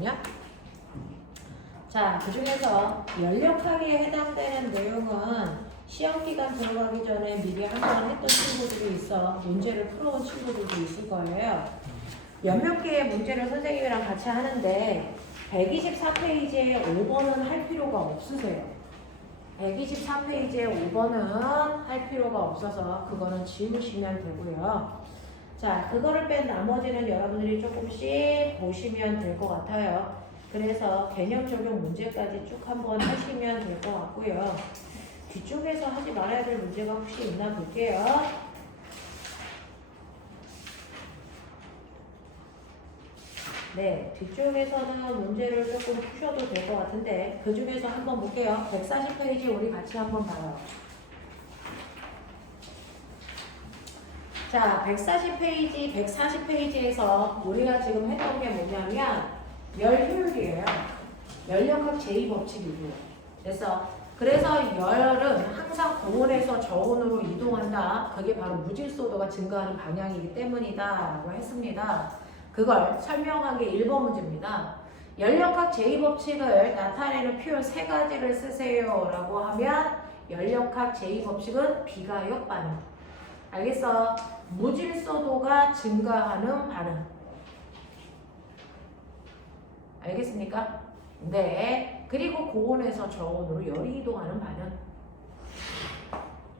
있거든요. 자, 그 중에서 연력학에 해당되는 내용은 시험기간 들어가기 전에 미리 한번 했던 친구들이 있어 문제를 풀어온 친구들도 있을 거예요. 몇몇 개의 문제를 선생님이랑 같이 하는데 124페이지에 5번은 할 필요가 없으세요. 124페이지에 5번은 할 필요가 없어서 그거는 지우시면 되고요. 자, 그거를 뺀 나머지는 여러분들이 조금씩 보시면 될 것 같아요. 그래서 개념 적용 문제까지 쭉 한번 하시면 될 것 같고요. 뒤쪽에서 하지 말아야 될 문제가 혹시 있나 볼게요. 네, 뒤쪽에서는 문제를 조금 푸셔도 될 것 같은데 그 중에서 한번 볼게요. 140페이지 우리 같이 한번 봐요. 자, 140페이지, 140페이지에서 우리가 지금 했던 게 뭐냐면 열효율이에요. 열역학 제2법칙이고요. 그래서 열은 항상 고온에서 저온으로 이동한다. 그게 바로 무질소도가 증가하는 방향이기 때문이다 라고 했습니다. 그걸 설명한 게 1번 문제입니다. 열역학 제2법칙을 나타내는 표현 3가지를 쓰세요 라고 하면 열역학 제2법칙은 비가역 반응. 알겠어? 무질소도가 증가하는 반응. 알겠습니까? 네. 그리고 고온에서 저온으로 열이 이동하는 반응.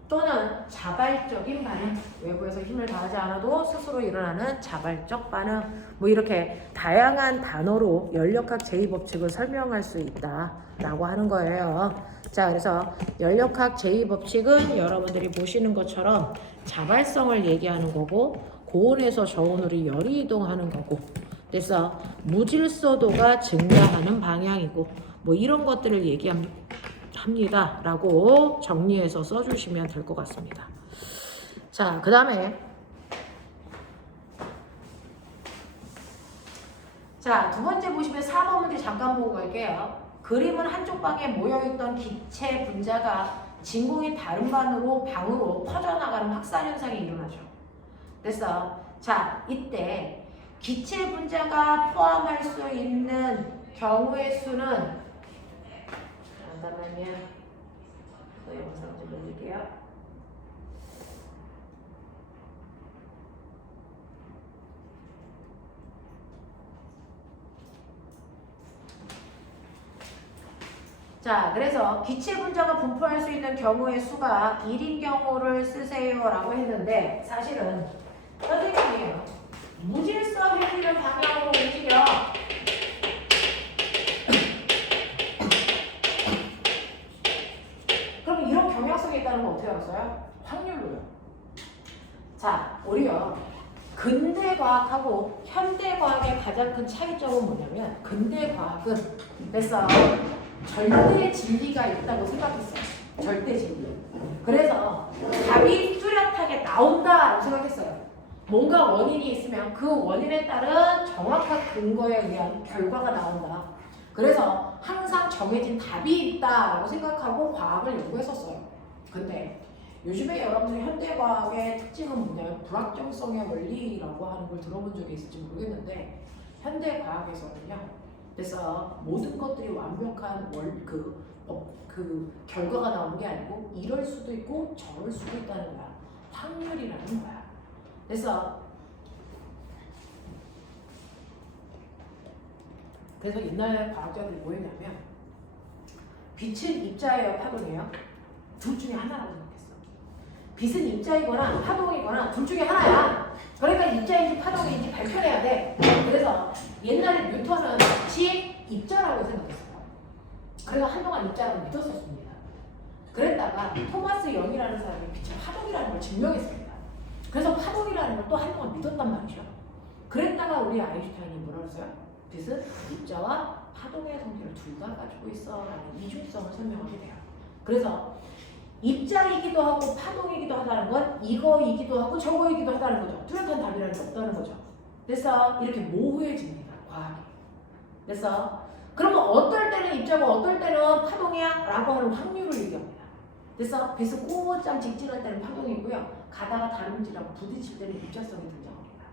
또는 자발적인 반응. 외부에서 힘을 가하지 않아도 스스로 일어나는 자발적 반응. 뭐 이렇게 다양한 단어로 열역학 제2법칙을 설명할 수 있다라고 하는 거예요. 자, 그래서 열역학 제2법칙은 여러분들이 보시는 것처럼 자발성을 얘기하는 거고 고온에서 저온으로 열이 이동하는 거고 그래서 무질서도가 증가하는 방향이고 뭐 이런 것들을 얘기합니다 라고 정리해서 써주시면 될 것 같습니다. 자, 그 다음에 자, 두 번째 보시면 4번 문제 잠깐 보고 갈게요. 그림은 한쪽 방에 모여있던 기체 분자가 진공이 다른 방으로 퍼져나가는 확산 현상이 일어나죠. 됐어. 자, 이때 기체 분자가 포함할 수 있는 경우의 수는 잠깐만요. 또 영상 좀 올릴게요. 자, 그래서 기체 분자가 분포할 수 있는 경우의 수가 1인 경우를 쓰세요 라고 했는데 사실은 선생님이 무질서 해지는 방향으로 움직여. 그럼 이런 경향성이 있다는 건 어떻게 알았어요? 확률로요. 자, 우리요 근대과학하고 현대과학의 가장 큰 차이점은 뭐냐면 근대과학은 그래서 절대 진리가 있다고 생각했어요. 절대 진리. 그래서 답이 뚜렷하게 나온다라고 생각했어요. 뭔가 원인이 있으면 그 원인에 따른 정확한 근거에 의한 결과가 나온다. 그래서 항상 정해진 답이 있다라고 생각하고 과학을 연구했었어요. 근데 요즘에 여러분들이 현대과학의 특징은 뭐냐면 불확정성의 원리라고 하는 걸 들어본 적이 있을지 모르겠는데 현대과학에서는요. 그래서 모든 것들이 완벽한 그 결과가 나오는 게 아니고 이럴 수도 있고 저럴 수도 있다는 거야. 확률이라는 거야. 그래서 옛날 과학자들이 뭐 했냐면 빛은 입자예요, 파동이에요? 둘 중에 하나라고 생각했어. 빛은 입자이거나 파동이거나 둘 중에 하나야. 그러니까 입자인지 파동인지 밝혀내야 돼. 그래서 옛날에 뉴턴은 빛이 입자라고 생각했어요. 그래서 한동안 입자라고 믿었었습니다. 그랬다가 토마스 영이라는 사람이 빛이 파동이라는 걸 증명했습니다. 그래서 파동이라는 걸 또 한동안 믿었단 말이죠. 그랬다가 우리 아인슈타인이 뭐라고 했어요? 빛은 입자와 파동의 성질을 둘 다 가지고 있어 라는 이중성을 설명하게 돼요. 그래서 입자이기도 하고 파동이기도 하다는 건 이거이기도 하고 저거이기도 하다는 거죠. 뚜렷한 답이라는 게 없다는 거죠. 그래서 이렇게 모호해집니다. 과학이. 그래서 그러면 어떨 때는 입자고 어떨 때는 파동이야? 라고 하는 확률을 얘기합니다. 그래서 빛은 꼬장 직진할 때는 파동이고요. 가다가 다른 물질하고 부딪힐 때는 입자성이 등장합니다.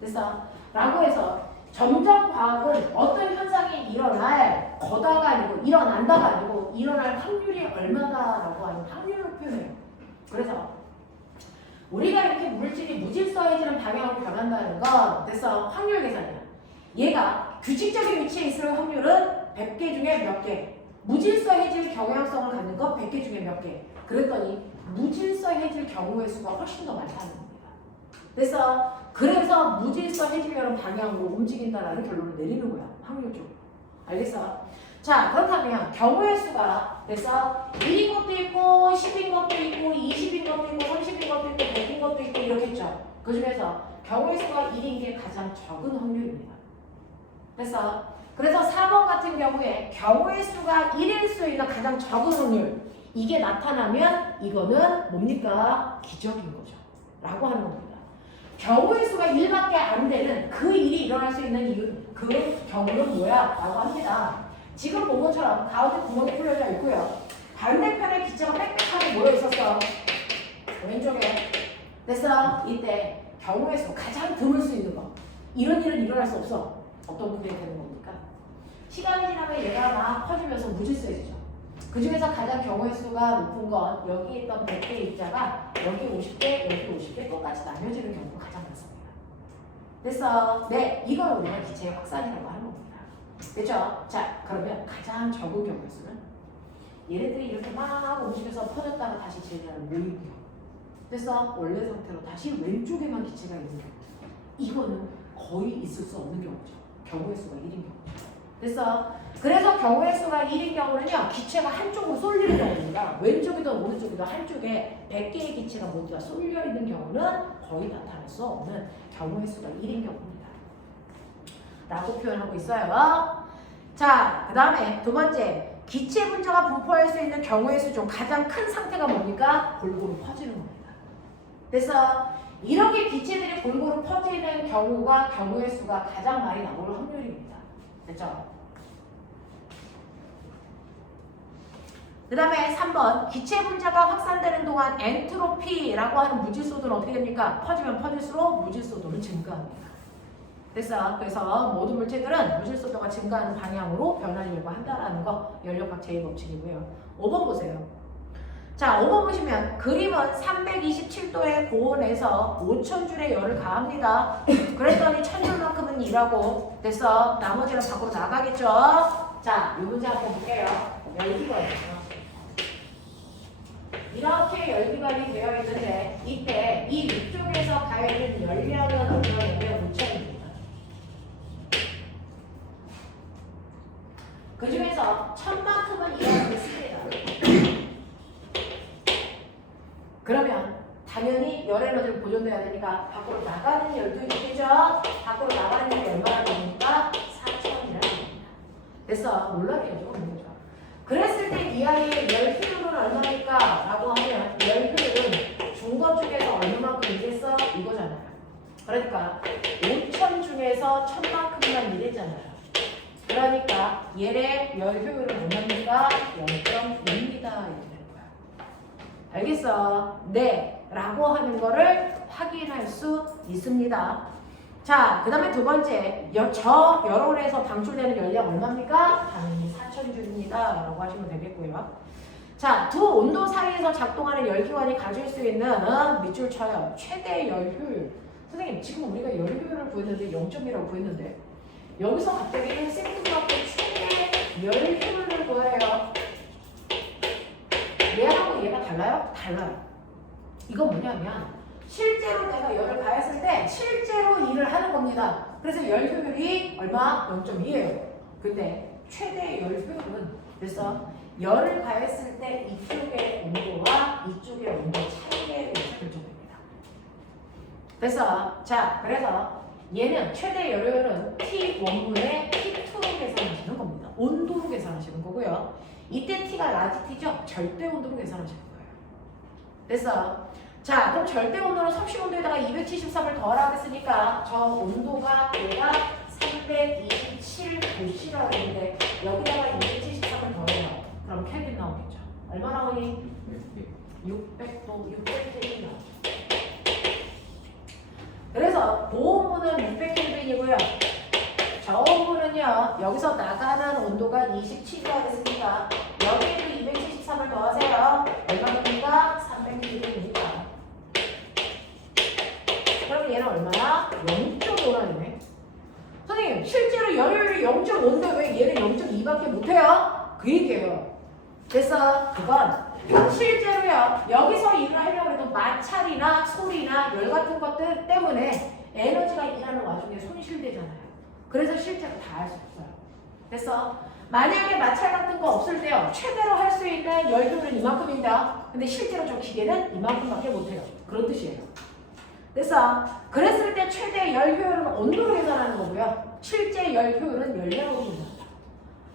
그래서 라고 해서 점점 과학은 어떤 현상이 난다가 아니고 일어날 확률이 얼마다라고 하는 확률을 표현해요. 그래서 우리가 이렇게 물질이 무질서해지는 방향으로 변한다는 건 됐어 확률 계산이야. 얘가 규칙적인 위치에 있을 확률은 100개 중에 몇 개, 무질서해질 경향성을 갖는 건 100개 중에 몇 개. 그랬더니 무질서해질 경우의 수가 훨씬 더 많다는 겁니다. 그래서 무질서해지려는 방향으로 움직인다라는 결론을 내리는 거야. 확률적으로. 알겠어? 자, 그렇다면 경우의 수가 됐어? 1인 것도 있고 10인 것도 있고 20인 것도 있고 30인 것도 있고 100인 것도 있고 이렇게 있죠. 그 중에서 경우의 수가 1인 게 가장 적은 확률입니다. 됐어? 그래서 4번 같은 경우에 경우의 수가 1일 수 있는 가장 적은 확률, 이게 나타나면 이거는 뭡니까? 기적인 거죠. 라고 하는 겁니다. 경우의 수가 1밖에 안 되는 그 일이 일어날 수 있는 이유, 그 경우는 뭐야? 라고 합니다. 지금 본 것처럼 가운데 구멍이 뚫려져 있고요. 반대편에 기체가 빽빽하게 모여 있었어. 왼쪽에. 됐어? 이때 경우의 수 가장 드물 수 있는 거. 이런 일은 일어날 수 없어. 어떤 분들이 되는 겁니까? 시간이 지나면 얘가 막 퍼지면서 무질서해지죠. 그 중에서 가장 경우의 수가 높은 건 여기 있던 100개 입자가 여기 50개, 여기 50개 똑같이 나뉘어지는 경우가 가장 많습니다. 됐어? 네, 이걸 우리가 기체의 확산이라고 하는 겁니다. 됐죠? 자, 그러면 가장 적은 경우의 수는 얘네들이 이렇게 막 움직여서 퍼졌다가 다시 제자리로 모이는 경우. 됐어? 원래 상태로 다시 왼쪽에만 기체가 있는 경우. 이거는 거의 있을 수 없는 경우죠. 경우의 수가 1인 경우죠. 됐어? 그래서 경우의 수가 1인 경우는요, 기체가 한쪽으로 쏠리는 경우입니다. 왼쪽이든 오른쪽이든 한쪽에 100개의 기체가 모두가 쏠려 있는 경우는 거의 나타날 수 없는 경우의 수가 1인 경우입니다. 라고 표현하고 있어요. 자, 그 다음에 두 번째, 기체 분자가 분포할 수 있는 경우의 수 중 가장 큰 상태가 뭡니까? 골고루 퍼지는 겁니다. 그래서 이렇게 기체들이 골고루 퍼지는 경우가 경우의 수가 가장 많이 나올 확률입니다. 됐죠? 그 다음에 3번, 기체 분자가 확산되는 동안 엔트로피라고 하는 무질소도는 어떻게 됩니까? 퍼지면 퍼질수록 무질소도는 증가합니다. 됐어? 그래서 모든 물체들은 무질소도가 증가하는 방향으로 변하려고 한다는 거 연력학 제2법칙이고요. 5번 보세요. 자, 5번 보시면 그림은 327도의 고온에서 5000줄의 열을 가합니다. 그랬더니 1000줄만큼은 일하고 됐어? 나머지는 밖으로 나가겠죠? 자, 이 문제 한번 볼게요. 열기관이요. 이렇게 열기관이 되어 있는데 이때 이 위쪽에서 가야 되는 열량은 얼마냐면 5000입니다. 그 중에서 1000만큼은 일하고 있습니다. 그러면 당연히 열 에너지를 보존돼야 되니까 밖으로 나가는 열도 있겠죠? 밖으로 나가는 열이 얼마나 됩니까? 4000이라는 겁니다. 됐어? 몰라야죠. 그랬을 때 이 아이의 열 효율은 얼마니까? 라고 하면 열 효율은 중거 쪽에서 얼마만큼 일했어? 이거잖아요. 그러니까 5000 중에서 1000만큼만 일했잖아요. 그러니까 얘의 열 효율은 얼마입니까? 0.2입니다. 이렇게 되는 거야. 알겠어? 네. 라고 하는 거를 확인할 수 있습니다. 자, 그 다음에 두 번째, 저 열원에서 방출되는 열량 얼마입니까? 당연히 4000줄입니다. 라고 하시면 되겠고요. 자, 두 온도 사이에서 작동하는 열기관이 가질 수 있는 밑줄 쳐요. 최대 열 효율. 선생님, 지금 우리가 열 효율을 구했는데 0.이라고 구했는데 여기서 갑자기 생뚱맞고 최대 열 효율을 구해요. 얘하고 얘가 달라요? 달라요. 이건 뭐냐면 실제로 내가 열을 가했을 때 실제로 일을 하는 겁니다. 그래서 열 효율이 얼마? 0.2예요. 근데 최대 열 효율은 그래서 열을 가했을 때 이쪽의 온도와 이쪽의 온도 차이에 의해서 결정됩니다. 그래서 자, 그래서 얘는 최대 열 효율은 T1분의 T2로 계산하시는 겁니다. 온도로 계산하시는 거고요. 이때 T가 라지 T죠? 절대 온도로 계산하시는 거예요. 그래서 자, 그럼 절대 온도는 섭씨 온도에다가 273을 더하겠으니까 저 온도가 얘가 327도씨라고 했는데 여기다가 273을 더해요. 그럼 켈빈 나오겠죠. 얼마 나오니? 600도, 600켈빈 나오죠. 그래서 고온부는 600켈빈이고요. 저온부는요 그러면요 여기서 나가는 온도가 27도가 됐으니까 여기에도 273을 더하세요. 얼마입니까? 300ml입니다. 그럼 얘는 얼마야? 0.5라네. 선생님 실제로 열효율이 0.5인데 왜 얘는 0.2밖에 못해요? 그 얘기예요. 됐어? 그건 실제로요 여기서 일을 하려고 해도 마찰이나 소리나 열 같은 것들 때문에 에너지가 일하는 와중에 손실되잖아요. 그래서 실제로 다 할 수 없어요. 됐어? 만약에 마찰 같은 거 없을 때요 최대로 할 수 있는 열 효율은 이만큼입니다. 근데 실제로 저 기계는 이만큼밖에 못해요. 그런 뜻이에요. 됐어? 그랬을 때 최대 열 효율은 온도로 계산하는 거고요. 실제 열 효율은 열량으로 계산합니다.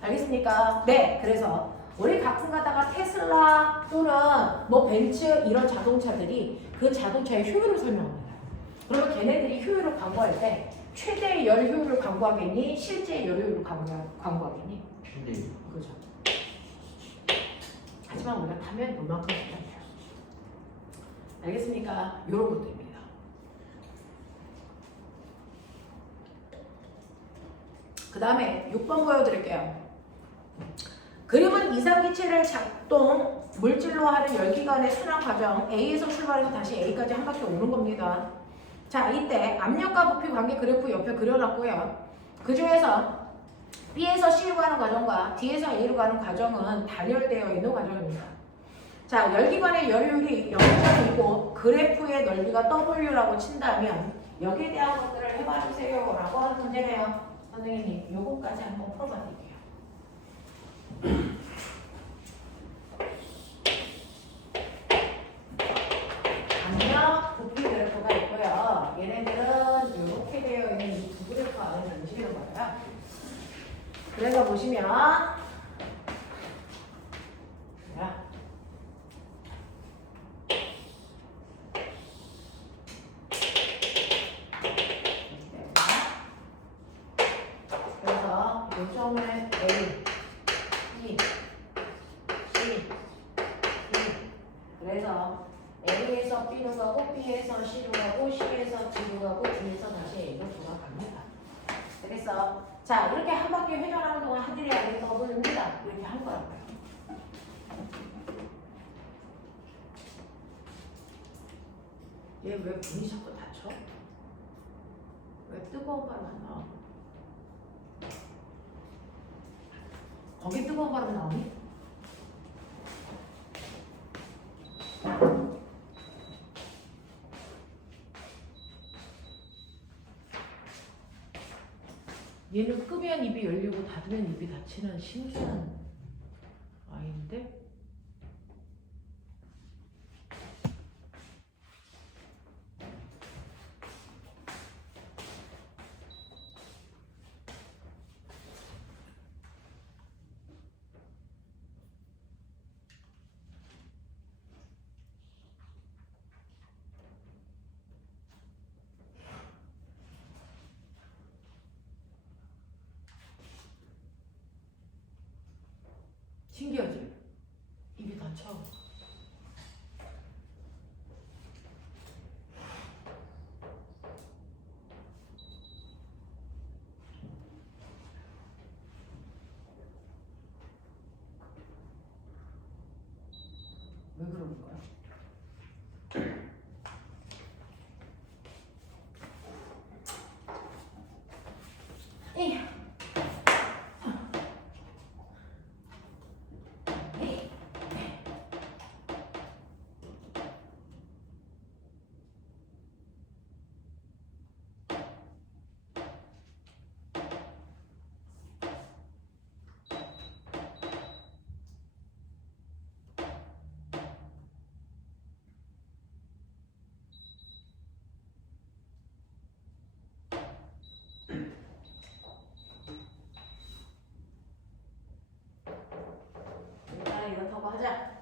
알겠습니까? 네. 그래서 우리 가끔 가다가 테슬라 또는 뭐 벤츠 이런 자동차들이 그 자동차의 효율을 설명합니다. 그러면 걔네들이 효율을 광고할 때 최대 열 효율을 광고하겠니? 실제 열 효율을 광고하겠니? 최대. 그죠. 하지만 우리가 타면 요만큼 못합니다. 알겠습니까? 이런 것들입니다. 그 다음에 6번 보여드릴게요. 그림은 이상기체를 작동, 물질로 하는 열기관의 순환 과정 A에서 출발해서 다시 A까지 한 바퀴 오는 겁니다. 자, 이때 압력과 부피 관계 그래프 옆에 그려놨고요. 그 중에서 B에서 C로 가는 과정과 D에서 A로 가는 과정은 단열되어 있는 과정입니다. 자, 열기관의 열효율이 0.2고 그래프의 넓이가 W라고 친다면 여기에 대한 것들을 해봐주세요 라고 하는 문제네요. 선생님, 요거까지 한번 풀어봐드릴게요. 압력, 부피 그래프가 있고요. 얘네들은 이렇게 되어 있는 이 두 그래프 안에 움직이는 거예요. 그래서 보시면 자, 그래서 요점을 A, B, C, D 그래서 A에서 B로 가고 B에서 C로 가고 C에서 D로 가고 D에서 다시 A로 돌아갑니다. 되겠어? 자, 이렇게 한 바퀴 회전하는 동안 하늘이 아래 떠오릅니다. 이렇게 한 거라고요. 얘 왜 문이 자꾸 닫혀? 왜 뜨거운 바람 안 나와? 거기 뜨거운 바람 나오니? 얘는 끄면 입이 열리고 닫으면 입이 닫히는 신기한 아이인데? 신기하지? 입이 닫혀. 왜 그러는 거야? 에이. 일단 이렇다고 하자.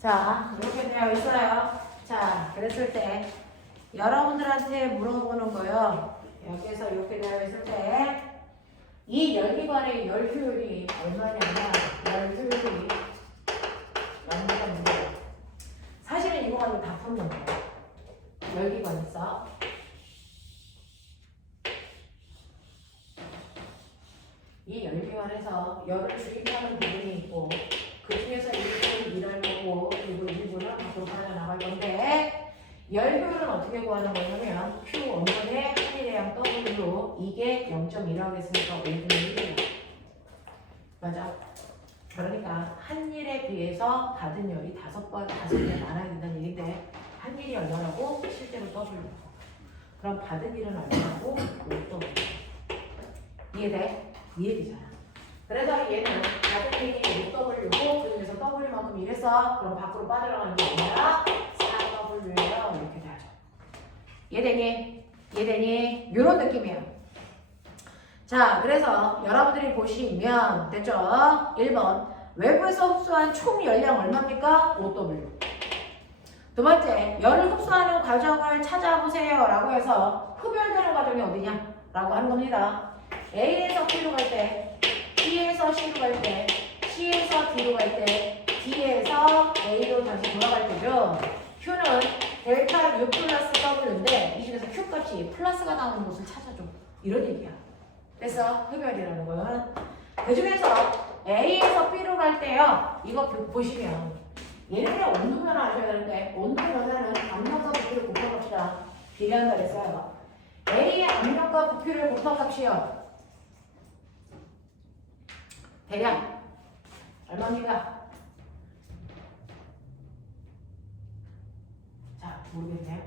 자, 이렇게 되어 있어요. 자, 그랬을 때 여러분들한테 물어보는 거요. 여기에서 이렇게 되어 있을 때 이 열기관의 열 효율이 얼마냐면 열 효율이 정답을 다 풀면 돼요. 열기관 있어. 이 열기관에서 열을 주입하는 부분이 있고 그 중에서 일부는 일할 거고 그리고 일부는 밖으로 빠져나갈 건데 열효율은 어떻게 구하는 거냐면 Q 원분의 한일의 양 W 이게 0.1하고 했으니까 5분의 1이에요. 맞아. 그러니까 한일에 비해서 받은 열이 5배 많아야 된다는 얘기인데 한일이 얼마라고? 실제로 W. 그럼 받은 일은 얼마라고? 5W. 이해돼? 이해되잖아. 그래서 얘는 받은 일이 5W고 그 중에서 W만큼 일했어. 그럼 밖으로 빠져나가는 게 얼마야? 4W예요. 이렇게 되죠. 이해되니? 이해되니? 요런 느낌이야. 자, 그래서 여러분들이 보시면 됐죠? 1번 외부에서 흡수한 총 열량 얼마입니까? 5W. 두 번째, 열을 흡수하는 과정을 찾아보세요 라고 해서 흡열되는 과정이 어디냐? 라고 하는 겁니다. A에서 B로 갈 때, B에서 C로 갈 때, C에서 D로 갈 때, D에서 A로 다시 돌아갈 때죠. Q는 델타 U 플러스 W인데 이 중에서 Q 값이 플러스가 나오는 곳을 찾아줘. 이런 얘기야. 그래서 흡열이라는 거는 그 중에서 A에서 B로 갈 때요. 이거 보시면 얘네들 온도 변화 하셔야 되는데 온도 변화는 압력과 부피를 곱한 값이다. 비례한다 그랬어요. A의 압력과 부피를 곱한 값이요. 대략 얼마입니까? 자, 모르겠네요.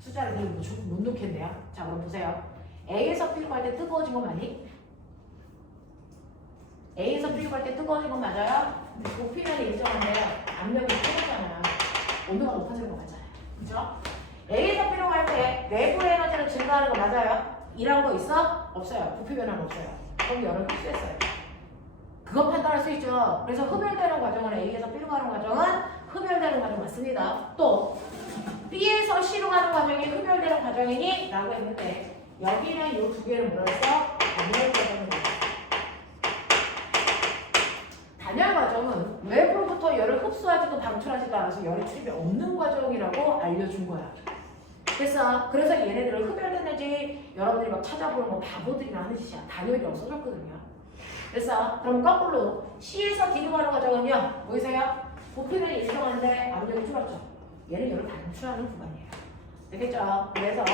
숫자를 못 놓겠네요. 자, 그럼 보세요. A에서 B로 갈 때 뜨거워진 거 맞니? A에서 B로 갈 때 뜨거워진 건 맞아요? 부피는 일정한데 압력이 줄었잖아요. 온도가 높아지는 거 맞잖아요. 그죠? A에서 B로 갈 때 내부 에너지는 증가하는 거 맞아요? 일한 거 있어? 없어요. 부피 변화는 없어요. 그럼 열을 흡수했어요. 그거 판단할 수 있죠. 그래서 흡열되는 과정은 A에서 B로 가는 과정은 흡열되는 과정 맞습니다. 또 B에서 C로 가는 과정이 흡열되는 과정이니? 라고 했는데 여기는 이 두 개를 뭐라 했어? 단열 과정입니다. 단열 과정은 외부로부터 열을 흡수하지도 방출하지도 않아서 열의 출입이 없는 과정이라고 알려준 거야. 그래서 얘네들을 흡열되는지 여러분들이 막 찾아보는 거 바보들이나 하는 짓이야. 단열이 없어졌거든요. 그래서 그럼 거꾸로 C에서 D로 가는 과정은요. 보이세요? 부피는 일정한데 압력이 줄었죠. 얘는 열을 방출하는 구간이에요. 되겠죠? 그래서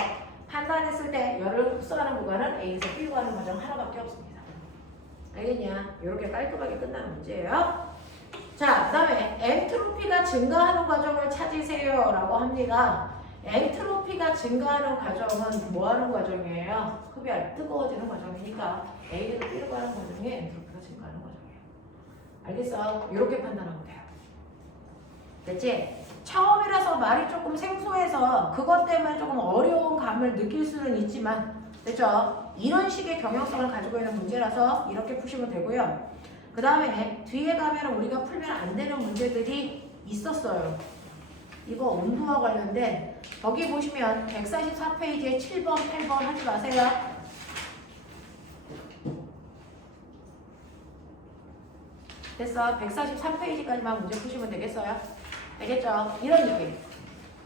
판단했을 때 열을 흡수하는 구간은 A에서 B로 가는 과정 하나밖에 없습니다. 알겠냐? 이렇게 깔끔하게 끝나는 문제예요. 자, 그 다음에 엔트로피가 증가하는 과정을 찾으세요 라고 합니다. 엔트로피가 증가하는 과정은 뭐 하는 과정이에요? 흡열, 뜨거워지는 과정이니까 A에서 B로 가는 과정이 엔트로피가 증가하는 과정이에요. 알겠어? 이렇게 판단하면 돼요. 됐지? 처음이라서 말이 조금 생소해서 그것 때문에 조금 어려운 감을 느낄 수는 있지만 됐죠? 이런 식의 경향성을 가지고 있는 문제라서 이렇게 푸시면 되고요. 그 다음에 뒤에 가면 우리가 풀면 안 되는 문제들이 있었어요. 이거 온도와 관련된 거기 보시면 144페이지에 7번, 8번 하지 마세요. 됐어? 143페이지까지만 문제 푸시면 되겠어요? 알겠죠? 이런 느낌.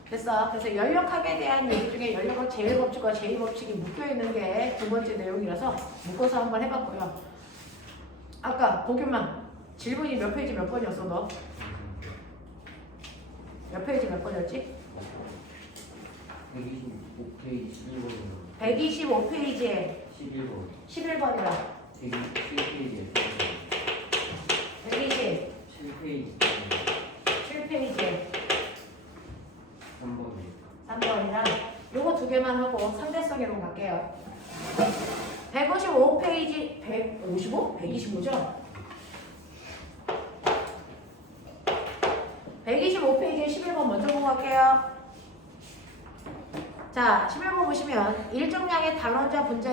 됐어? 그래서 연력학에 대한 얘기 중에 연력학 제1법칙과 제2법칙이 묶여있는 게 두 번째 내용이라서 묶어서 한번 해봤고요. 아까 보기만 질문이 몇 페이지 몇 번이었어 너? 몇 페이지 몇 번이었지? 125페이지 11번이요. 125페이지에 11번. 11번이라 127페이지에 127페이지에 7페이지 3번이요. 3번이랑 요거 두 개만 하고 상대성으로 갈게요. 155페이지 155? 125죠? 125페이지에 11번 먼저 보고 갈게요. 자, 11번 보시면 일정량의 단원자 분자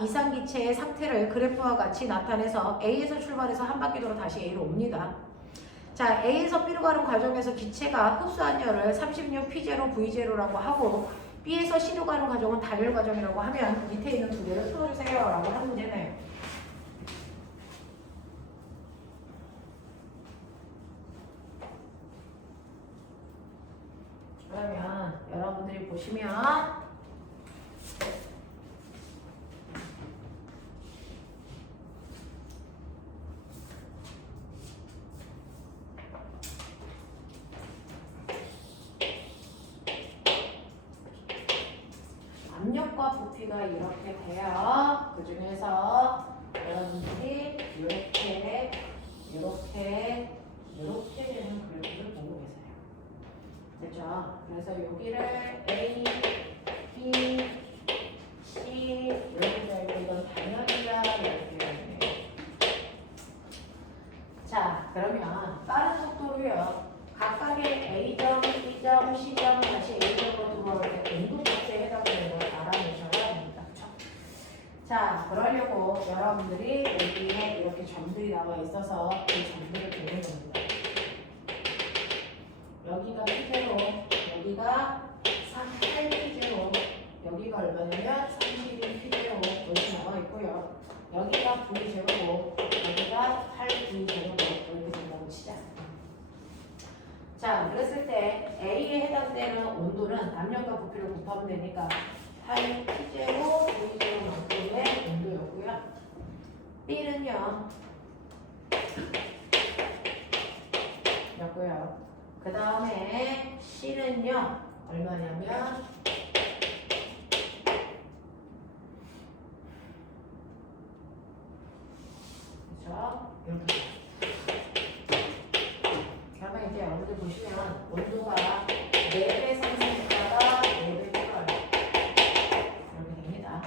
이상기체의 상태를 그래프와 같이 나타내서 A에서 출발해서 한 바퀴 돌아 다시 A로 옵니다. 자, A에서 B로 가는 과정에서 기체가 흡수한 열을 36 P0 V0라고 하고 B에서 C로 가는 과정은 단열 과정이라고 하면 밑에 있는 두 개를 풀어주세요 라고 하는 문제네요. 그러면 여러분들이 보시면 압력과 부피가 이렇게 돼요. 그 중에서 여러분들이 이렇게 되는 그래프를 보고 계세요. 됐죠? 그래서 여기를 A, B, C 이렇게 되고 이건 단열이야 이렇게 되네요. 자, 그러면 빠른 속도로요. 각각의 A점, B점, C점 다시 A점으로 들어올 때 온도 값에 해당되는 걸 알아내셔야 됩니다. 그쵸? 자, 그러려고 여러분들이 여기에 이렇게 점들이 나와 있어서 이 점들을 보는 겁니다. 여기가 P제로, 여기가 8P제로, 여기가 얼마냐면 32P제로 이렇게 나와 있고요. 여기가 V제로고, 여기가 8V제로고 이렇게 된다고 치자. 자, 그랬을 때 A에 해당되는 온도는 압력과 부피를 곱하면 되니까 8P제로 V제로만큼의 온도였고요. B는요. 였고요. 그 다음에 C는요. 얼마냐면 그렇죠? 이렇게. 그러면 이제 여러분들 보시면 온도가 4배 상승했다가 4배 줄어요. 이렇게 됩니다.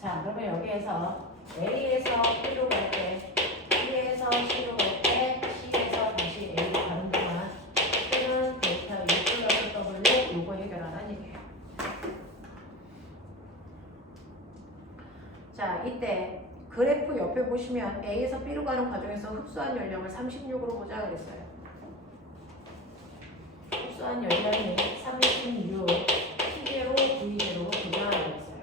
자, 그러면 여기에서 A에서 B로 갈 때, B에서 C로 갈 때, C에서 다시 A로 가는 동안 C는 델타 U 플러스 W 요거 해결하라는 얘기예요. 자, 이때 그래프 옆에 보시면 A에서 B로 가는 과정에서 흡수한 연령을 36으로 보자 그랬어요. 흡수한 연령이 36, P제로, V제로로 보자 그랬어요.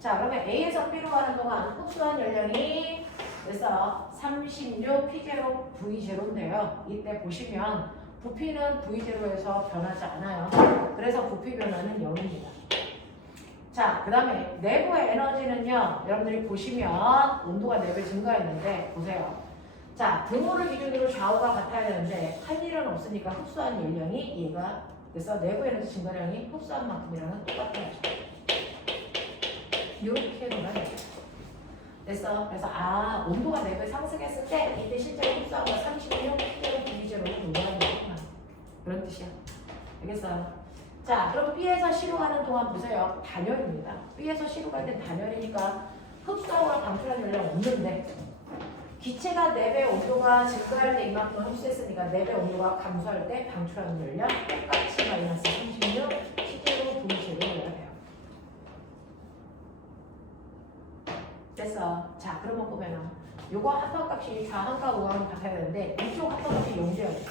자, 그러면 A에서 B로 가는 동안 흡수한 연령이 그래서 36, P제로, V제로인데요. 이때 보시면 부피는 V제로에서 변하지 않아요. 그래서 부피 변화는 0입니다. 자, 그 다음에 내부의 에너지는요. 여러분들이 보시면 온도가 4배 증가했는데 보세요. 자, 등호를 기준으로 좌우가 같아야 되는데 할 일은 없으니까 흡수한 연령이 얘가 그래서 내부 에너지 증가량이 흡수한 만큼이랑은 똑같아요. 이렇게 놀아야 돼요. 됐어. 그래서 온도가 4배 상승했을 때 이때 실제로 흡수한 거 36, P제로, V제로로 놀아야 되구나. 그런 뜻이야. 알겠어요? 자, 그럼 B에서 C로 가는 동안 보세요. 단열입니다. B에서 C로 갈 땐 단열이니까 흡수하거나 방출한 연령 없는데 기체가 4배 온도가 증가할 때 이만큼 흡수했으니까 4배 온도가 감소할 때 방출하는 연령 똑같이 마이너스 36, C제로, V제로 해야 돼요. 됐어. 자, 그러면 보면은 요거 합성값이 4항과 5항이 같아야 되는데 이쪽 합성값이 용제야 돼.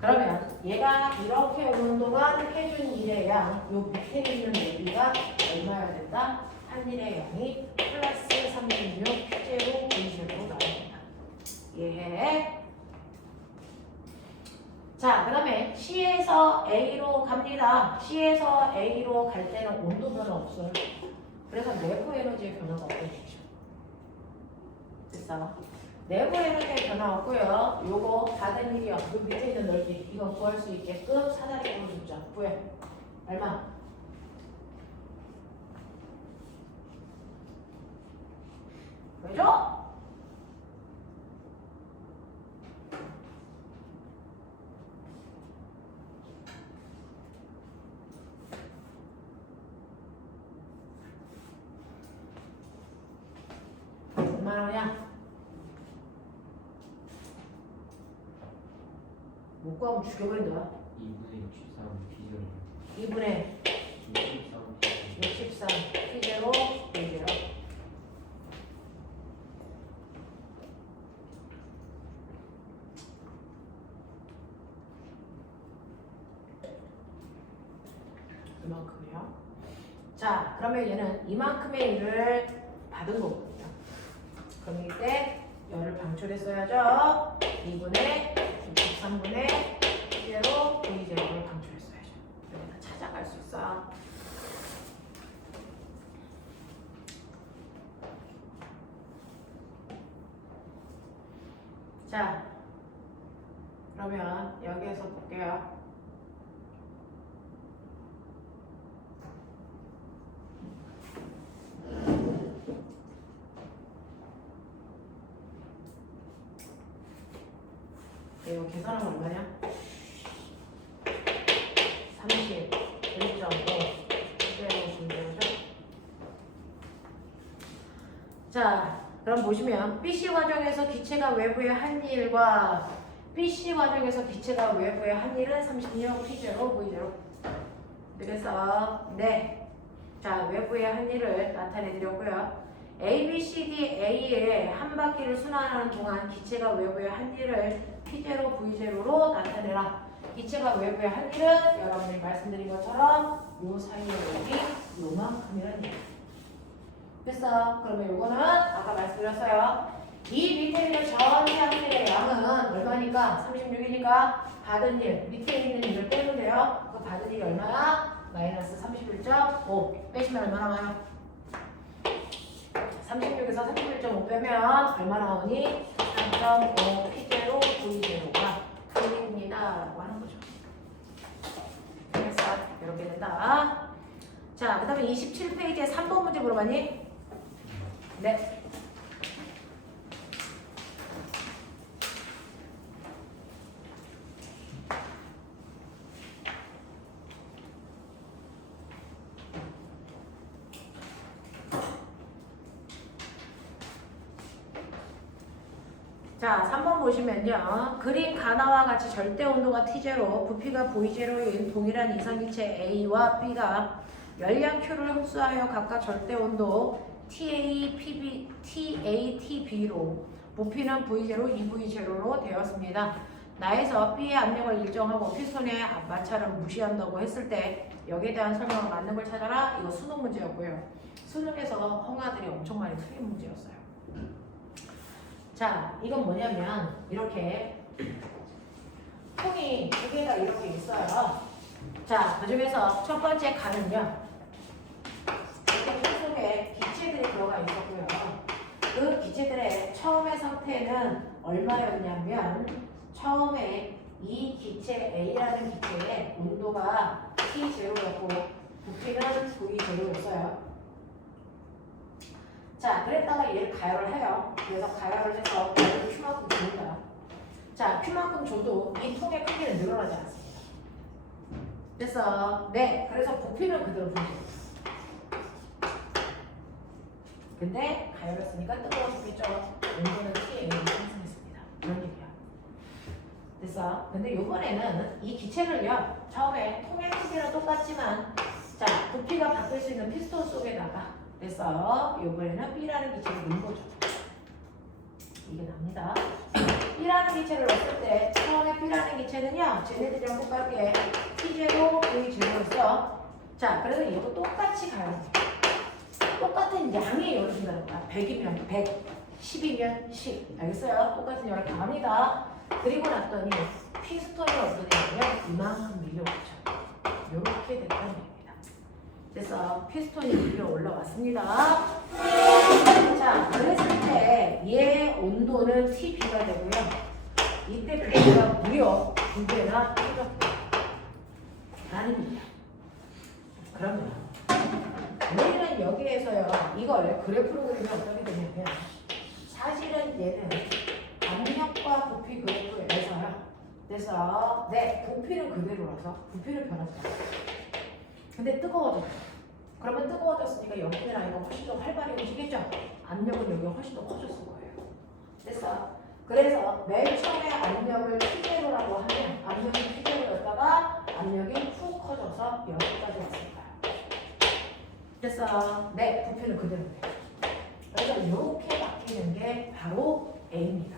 그러면 얘가 이렇게 오는 동안 해준 1의 양, 요 밑에 있는 여기가 얼마여야 된다? 한 1의 양이 플러스 36 P제로 V제로로 나와야 된다. 이해해? 자, 그 다음에 C에서 A로 갑니다. C에서 A로 갈 때는 온도 변화 없어요. 그래서 내부 에너지의 변화가 없어지죠. 됐어? 내부 에너지의 변화 없고요. 요거 다 된 일이요. 요 밑에 있는 넓이 이거 구할 수 있게끔 사다리 보여줬죠. 구해. 얼마? 왜죠? 얼마나 오냐? 못 구하면 죽여버린다. 2분의 63 P제로 2분의 63 63 P제로 V제로. 이만큼이요. 자, 그러면 얘는 이만큼의 일을 받은 거거든요. 그럼 이때 열을 방출했어야죠. 2분의 63분의 P제로 V제로 그러면 여기에서 볼게요. 이거 계산하면 얼마냐? 31.5 자, 그럼 보시면 BC 과정에서 기체가 외부에 한 일과 BC 과정에서 기체가 외부에 한 일은 36, T0, V0. 그래서 네, 자 외부의 한 일을 나타내드렸고요. A, B, C, D, A의 한 바퀴를 순환하는 동안 기체가 외부의 한 일을 P0, V0로 나타내라. 기체가 외부의 한 일은 여러분이 말씀드린 것처럼 요 사이의 여기 요만큼이라는 얘기. 됐어. 그러면 요거는 아까 말씀드렸어요. 이 밑에 있는 전체 항일의 양은 얼마니까? 36이니까 받은 일, 밑에 있는 일을 빼면 돼요. 그 받은 일이 얼마야? 마이너스 31.5 빼시면 얼마 나와요? 36에서 31.5 빼면 얼마 나오니? 3.5 P제로 V제로가 V입니다 라고 하는 거죠. 됐어. 이렇게 된다. 자, 그 다음에 27페이지에 3번 문제 물어봤니? 네. 자, 3번 보시면요. 그림 가나와 같이 절대 온도가 T0, 부피가 V0인 동일한 이상기체 A와 B가 열량 Q를 흡수하여 각각 절대 온도 TA, PB, TA, TB로 부피는 V0, EV0로 되었습니다. 나에서 B의 압력을 일정하고 피스톤의 마찰을 무시한다고 했을 때 여기에 대한 설명을 맞는 걸 찾아라. 이거 수능 문제였고요. 수능에서 허가들이 엄청 많이 틀린 문제였어요. 자, 이건 뭐냐면 이렇게 통이 두 개가 이렇게 있어요. 자, 그 중에서 첫 번째 칸은요. 이렇게 통 속에 기체들이 들어가 있었고요. 그 기체들의 처음의 상태는 얼마였냐면 처음에 이 기체 A라는 기체의 온도가 T0였고 부피는 V0였어요. 자, 그랬다가 얘를 가열을 해요. 그래서 가열을 해서 얘를 Q만큼 줍니다. 자, Q만큼 줘도 이 통의 크기는 늘어나지 않습니다. 됐어. 네, 그래서 부피는 그대로 분포. 근데 가열했으니까 뜨거워지겠죠. 온도는 T에 상승했습니다. 이런 얘기야. 됐어. 근데 요번에는 이 기체를요. 처음에 통의 크기는 똑같지만 자, 부피가 바뀔 수 있는 피스톤 속에다가 됐어. 요번에는 B라는 기체를 넣은 거죠. 이게 납니다. B라는 기체를 넣었을 때 처음에 B라는 기체는요. 쟤네들이랑 똑같게 T0, V0였어. 자, 그래서 이것도 똑같이 가요. 똑같은 양의 열을 준다는 거야. 100이면 100, 10이면 10. 알겠어요? 똑같은 열을 가합니다. 그리고 났더니 피스톤이 어떻게 되냐면 이만큼 밀려오죠. 이렇게 됐다는 얘기입니다. 그래서 피스톤이 밀려 올라왔습니다. 자, 그랬을 때 얘의 온도는 TB가 되고요. 이때 부피가 무려 2배나 아닙니다. 그러면 우리는 여기에서요, 이걸 그래프로 그리면 어떻게 되냐면 사실은 얘는 압력과 부피 그래프에서요. 그래서 네, 부피는 그대로라서 부피는 변하지 않아요. 근데 뜨거워졌어요. 그러면 뜨거워졌으니까 연기나 이거 훨씬 더 활발히 움직이겠죠? 압력은 여기가 훨씬 더 커졌을 거예요. 됐어? 그래서 맨 처음에 압력을 P0라고 하면 압력이 P0였다가 압력이 훅 커져서 여기까지 왔을 거예요. 됐어? 네, 부피는 그대로예요. 그래서 이렇게 바뀌는 게 바로 A입니다.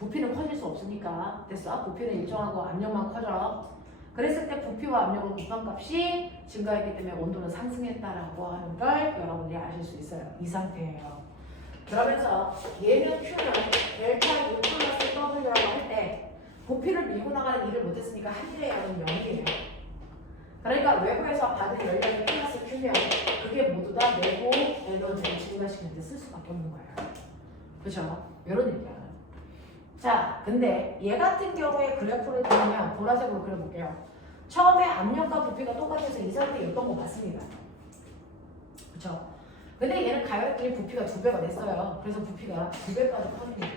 부피는 커질 수 없으니까 됐어? 부피는 일정하고 압력만 커져. 그랬을 때 부피와 압력의 곱한값이 증가했기 때문에 온도는 상승했다라고 하는 걸 여러분들이 아실 수 있어요. 이 상태예요. 그러면서 얘는 Q는 델타 U 플러스 W라고 할 때 부피를 밀고 나가는 일을 못했으니까 한 일의 양은 0이에요. 그러니까 외부에서 받은 열량이 플러스 Q면 그게 모두 다 내부 에너지를 증가시키는 데 쓸 수밖에 없는 거예요. 그죠? 이런 얘기야. 자, 근데 얘 같은 경우에 그래프를 그리면 보라색으로 그려볼게요. 처음에 압력과 부피가 똑같아서 이 상태였던 거 맞습니다. 그쵸? 근데 얘는 가열끼리 부피가 2배가 됐어요. 그래서 부피가 2배까지 커집니다.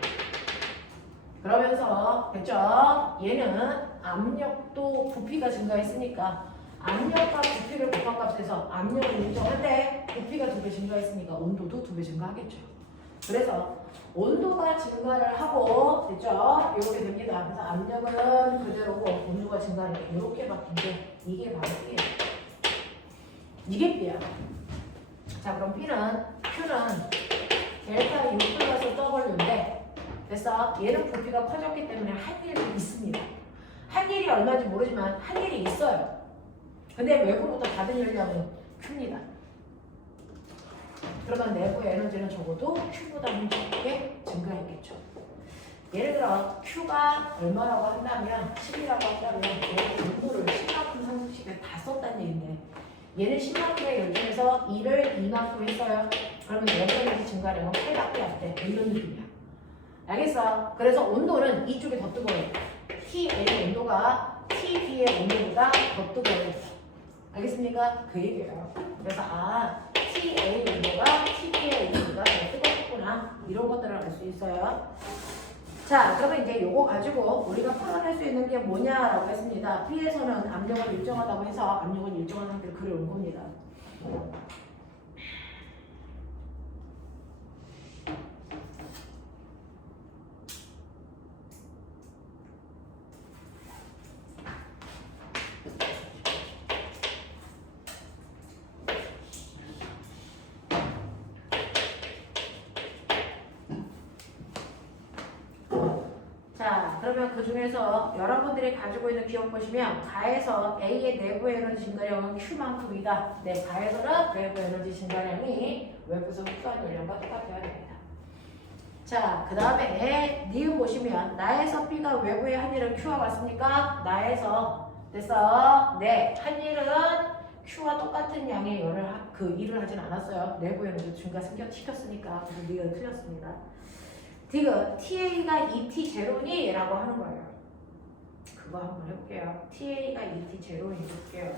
그러면서 됐죠? 얘는 압력도 부피가 증가했으니까 압력과 부피를 곱합값해서 압력을 인정한데 부피가 2배 증가했으니까 온도도 2배 증가하겠죠. 그래서 온도가 증가를 하고 됐죠? 이렇게 됩니다. 그래서 압력은 그대로고 온도가 증가하니까 이렇게 바뀐 게 이게 바로 B예요. 이게 B야. 자, 그럼 Q는 델타 U 플러스 W인데 됐어? 얘는 부피가 커졌기 때문에 할 일이 있습니다. 할 일이 얼마인지 모르지만 할 일이 있어요. 근데 외부로부터 받은 열량은 큽니다. 그러면 내부의 에너지는 적어도 Q보다 적게 증가했겠죠. 예를 들어 Q가 얼마라고 한다면 10이라고 한다면 얘의 온도를 10만큼 상승시켜 다 썼다는 얘기인데 얘는 10만큼의 열중에서 1을 2만큼 했어요. 그러면 내부 에너지 증가량은 8밖에 안 돼. 이런 느낌이야. 알겠어? 그래서 온도는 이쪽이 더 뜨거워요. TA의 온도가 TB의 온도보다 더 뜨거워요. 알겠습니까? 그 얘기예요. 그래서 TA의 온도가 TB의 온도보다 더 뜨겁구나. 이런 것들을 알 수 있어요. 자, 그러면 이제 요거 가지고 우리가 풀어낼 수 있는 게 뭐냐라고 했습니다. B에서는 압력은 일정하다고 해서 압력은 일정한 상태를 그려온 겁니다. 자, 그러면 그 중에서 여러분들이 가지고 있는 기억 보시면 가에서 A의 내부 에너지 증가량은 Q만큼이다. 네, 가에서는 내부 에너지 증가량이 외부에서 흡수한 열량과 똑같아야 됩니다. 자, 그 다음에 니은 보시면 나에서 B가 외부의 한 일은 Q와 같습니까? 나에서 됐어? 네, 한 일은 Q와 똑같은 양의 일을 하진 않았어요. 내부 에너지 증가시켰으니까 그래서 니은 틀렸습니다. 지금 TA가 ET 제로니? 라고 하는 거예요. 그거 한번 해볼게요. TA가 ET 제로니 볼게요.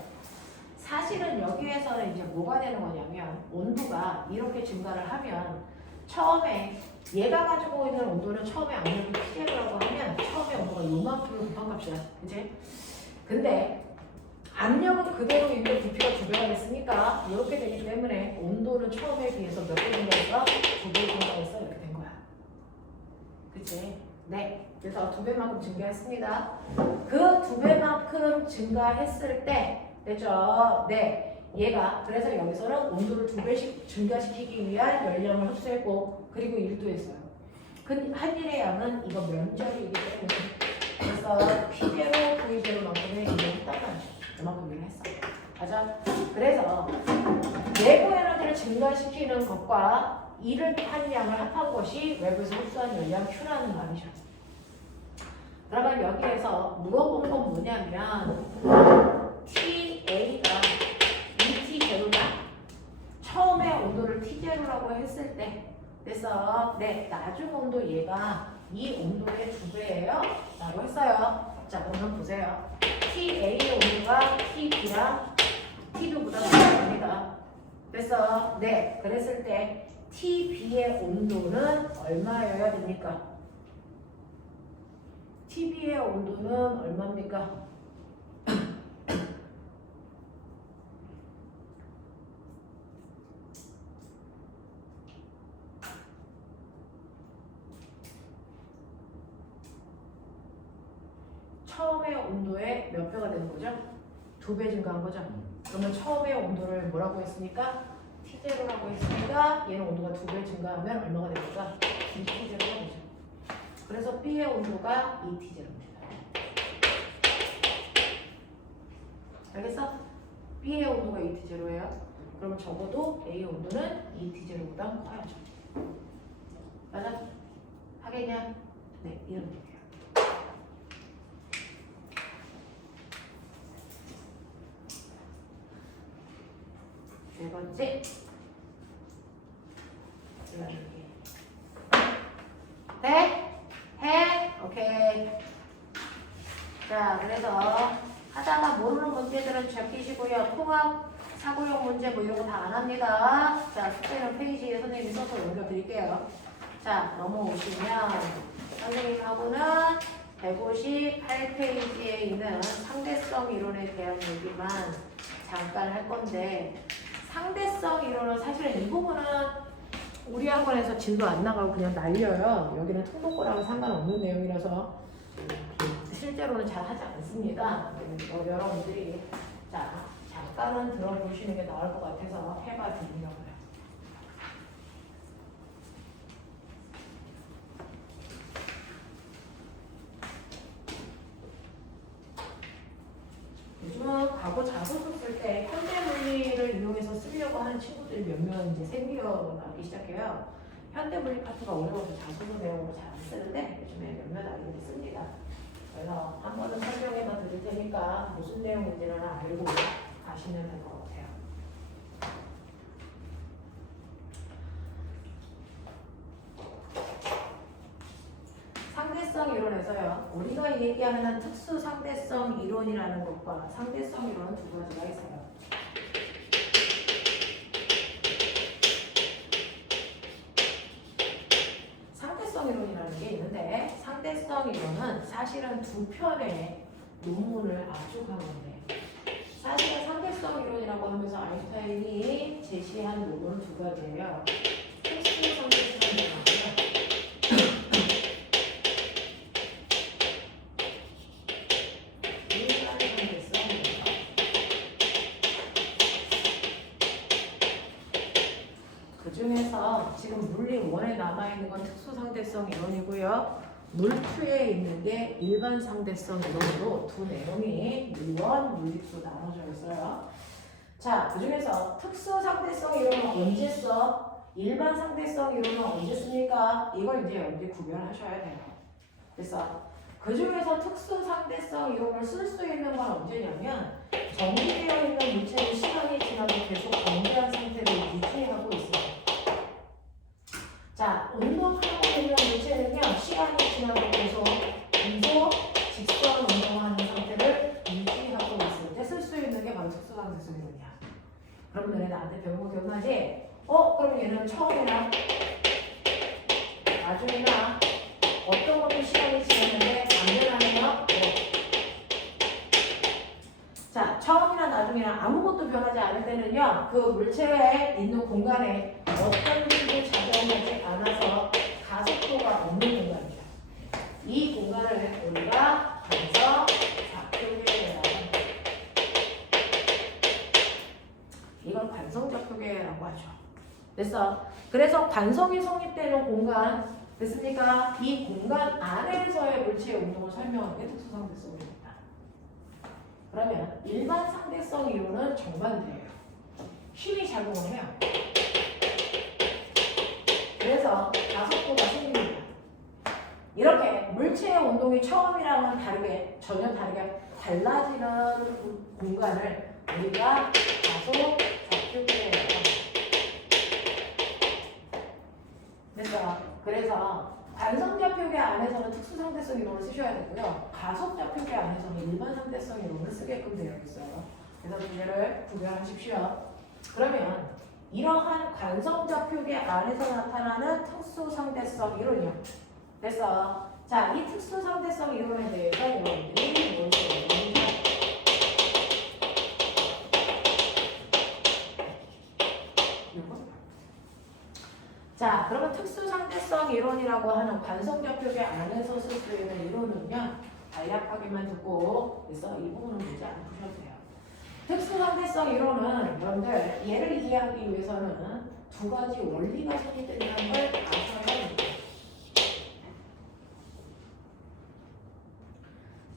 사실은 여기에서는 이제 뭐가 되는 거냐면 온도가 이렇게 증가를 하면 처음에 얘가 가지고 있는 온도는 처음에 압력이 T제로라고 하면 처음에 온도가 요만큼의 곱한값이야. 그치? 근데 압력은 그대로 있는데 부피가 2배가 됐으니까 이렇게 되기 때문에 온도는 처음에 비해서 몇 배 증가했어? 2배 증가했어. 이렇게 된 거야. 그치? 네. 그래서 2배만큼 증가했습니다. 그 2배만큼 증가했을 때, 됐죠? 네. 얘가, 그래서 여기서는 온도를 2배씩 증가시키기 위한 열량을 흡수했고, 그리고 일도 했어요. 그 한 일의 양은 이거 면적이기 때문에, 그래서 P0, V0만큼의 일을 했단 말이죠. 이만큼 일을 했어. 맞아? 그래서 내부 에너지를 증가시키는 것과 일을 한 양을 합한 것이 외부에서 흡수한 열량 Q라는 말이죠. 그러면 여기에서 물어본 건 뭐냐면 TA가 ET0냐? 처음에 온도를 T0라고 했을 때 그래서 네, 나중 온도 얘가 이 온도의 2배예요 라고 했어요. 자, 그러면 보세요. TA의 온도가 TB랑 T2보다 높습니다. 그래서 네, 그랬을 때 TB의 온도는 얼마여야 됩니까? TB의 온도는 얼마입니까? 처음의 온도의 몇 배가 되는 거죠? 2배 증가한 거죠? 그러면 처음의 온도를 뭐라고 했으니까? T0라고 했으니까 얘는 온도가 2배 증가하면 얼마가 됩니까? 2T0가 되죠. 그래서 B의 온도가 2T0입니다. 알겠어? B의 온도가 2T0예요. 그럼 적어도 A의 온도는 2T0보다 커야죠. 맞아? 하겠냐? 네, 이런 얘기예요. 네 번째. 이런 얘기. 네? 해? 자, 그래서 하다가 모르는 문제들은 적히시고요. 통합, 사고용 문제 뭐 이런 거 다 안 합니다. 자, 숙제는 페이지에 선생님이 써서 넘겨드릴게요. 자, 넘어오시면 선생님하고는 158페이지에 있는 상대성 이론에 대한 얘기만 잠깐 할 건데, 상대성 이론은 사실은 이 부분은 우리 학원에서 진도 안 나가고 그냥 날려요. 여기는 특목고랑은 상관없는 내용이라서 실제로는 잘 하지 않습니다. 여러분들이 자, 잠깐은 들어보시는 게 나을 것 같아서 해봐 드리려고요. 요즘은 과거 자소서 쓸 때 현대물리를 이용해서 쓰려고 하는 친구들이 몇 명 이제 생겨나기 시작해요. 현대물리 파트가 어려워서 자소서 내용으로 잘 안 쓰는데 요즘에 몇몇 알고 씁니다. 그래서 한 번은 설명해봐 드릴 테니까 무슨 내용인지는 알고 가시면 될 것 같아요. 상대성 이론에서요, 우리가 얘기하는 특수 상대성 이론이라는 것과 상대성 이론은 두 가지가 있어요. 상대성 이론이라는 게 있는데, 상대성 이론은 사실은 두 편의 논문을 압축한 건데, 사실은 상대성 이론이라고 하면서 아인슈타인이 제시한 논문은 두 가지예요. 특수 상대성 이론이고요. 그 중에서 지금 물리 1에 남아있는 건 특수 상대성 이론이고요. 물 2에 있는 게 일반 상대성 이론으로 두 내용이 물원, 물리수 나눠져 있어요. 자, 그 중에서 특수 상대성 이론은 언제 써? 일반 상대성 이론은 언제 씁니까? 이걸 이제 여러분들이 구별하셔야 돼요. 그래서 그 중에서 특수 상대성 이론을 쓸 수 있는 건 언제냐면, 정지되어 있는 물체는 시간이 지나도 계속 정지한 상태를 유지하고 있어요. 자, 운동하고 있는 물체는요, 시간이 지나도 계속 이도 직선 운동하는 상태를 유지하고 있을 때 쓸 수 있는 게 바로 특수 상대성 이론이야. 그럼 너네 나한테 배운 거 기억나지? 그럼 얘는 처음이나 나중이나 어떤 것도 시간이 지났는데 반대하면 자, 처음이나 나중이나 아무것도 변하지 않을 때는요, 그 물체에 있는 공간에 어떤 식으로 작용하지 않아서 가속도가 없는 공간이죠. 이 공간을 우리가 관성 좌표계라고 합니다. 이걸 관성 좌표계라고 하죠. 그래서 관성이 성립되는 공간, 됐습니까? 이 공간 안에서의 물체의 운동을 설명하는 게 특수상대성입니다. 그러면 일반 상대성 이론은 정반대예요. 힘이 작용을 해요. 그래서 가속도가 생깁니다. 이렇게 물체의 운동이 처음이랑은 다르게, 전혀 다르게 달라지는 공간을 우리가 가속 좌표계라고 합니다. 그래서 관성좌표계 안에서는 특수상대성 이론을 쓰셔야 되고요. 가속좌표계 안에서는 일반 상대성 이론을 쓰게끔 되어 있어요. 그래서 두 개를 구별하십시오. 그러면 이러한 관성좌표계 안에서 나타나는 특수상대성 이론이요. 그래서 자, 이 특수상대성 이론에 대해서 여러분들이 뭔지 자, 그러면 특수상대성 이론이라고 하는 관성좌표계 안에서 쓸 수 있는 이론은요, 간략하게만 듣고, 그래서 이 부분은 문제 안 푸셔도 돼요. 특수상대성 이론은 여러분들 얘를 이해하기 위해서는 두 가지 원리가 성립된다는 걸 아셔야 합니다.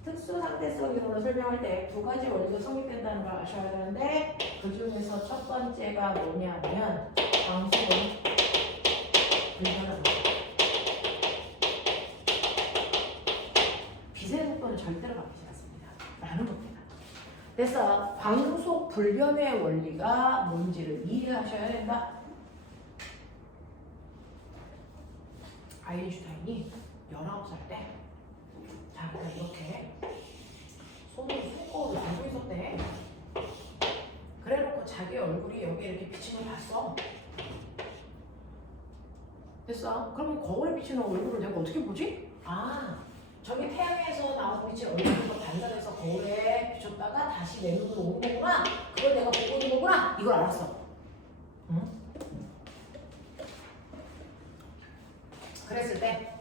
특수상대성 이론을 설명할 때 두 가지 원리가 성립된다는 걸 아셔야 되는데, 그 중에서 첫 번째가 뭐냐면 광속은 불변합니다. 빛의 속도는 절대로 바뀌지 않습니다. 라는 겁니다. 그래서 광속 불변의 원리가 뭔지를 이해하셔야 된다. 아인슈타인이 19살 때, 자, 이렇게 여기에 이렇게 비치는 걸 봤어. 됐어? 그러면 거울에 비치는 얼굴을 내가 어떻게 보지? 아, 저기 태양에서 나온 빛이 얼굴로 반사돼서 거울에 비쳤다가 다시 내 눈으로 오는 거구나. 그걸 내가 보고 있는 거구나. 이걸 알았어. 응? 그랬을 때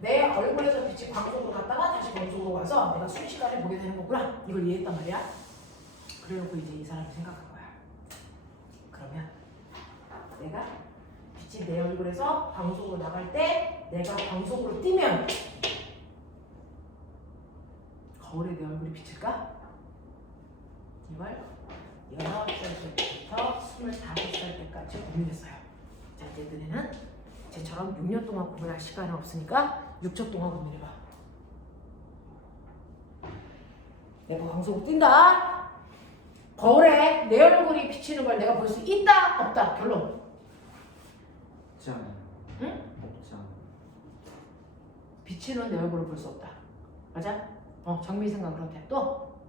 내 얼굴에서 빛이 광속으로 갔다가 다시 광속으로 가서 내가 순식간에 보게 되는 거구나. 이걸 이해했단 말이야. 그래놓고 이제 이 사람이 생각한 거야. 그러면 내가 빛이 내 얼굴에서 광속으로 나갈 때 내가 광속으로 뛰면 거울에 내 얼굴이 비칠까? 이걸 19살 때부터 25살 때까지 고민했어요. 자, 얘들은 쟤처럼 6년 동안 고민할 시간은 없으니까 6초 동안 고민해봐. 내가 광속으로 뛴다. 거울에 내 얼굴이 비치는 걸 내가 볼 수 있다? 없다? 결론. 없지 않아요. 응? 없지 않아요. 비치는 내 얼굴을 볼 수 없다. 맞아? 정미 생각 그렇대. 또?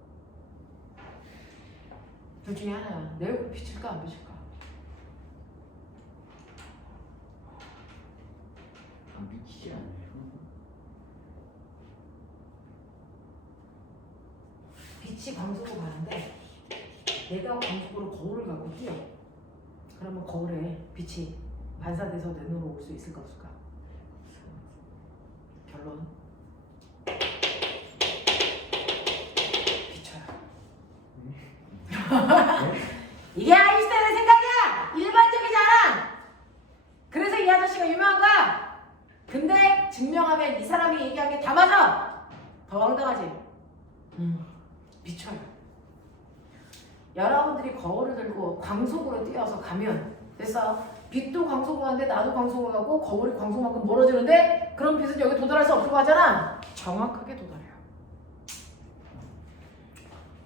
둘 중에 하나야. 내 얼굴 비칠까 안 비칠까? 안 비치지 않아요. 빛이 광속으로 가는데 내가 광속으로 거울을 갖고 뛰어. 그러면 거울에 빛이 반사돼서 내 눈으로 올 수 있을까 없을까? 결론. 비쳐요. 이게 아인슈타인의 생각이야! 일반적이지 않아! 그래서 이 아저씨가 유명한 거야! 근데 증명하면 이 사람이 얘기한 게 다 맞아! 더 황당하지? 비춰요. 여러분들이 거울을 들고 광속으로 뛰어서 가면 됐어? 빛도 광속으로 가는데 나도 광속으로 가고 거울이 광속만큼 멀어지는데 그럼 빛은 여기 도달할 수 없다고 하잖아. 정확하게 도달해요.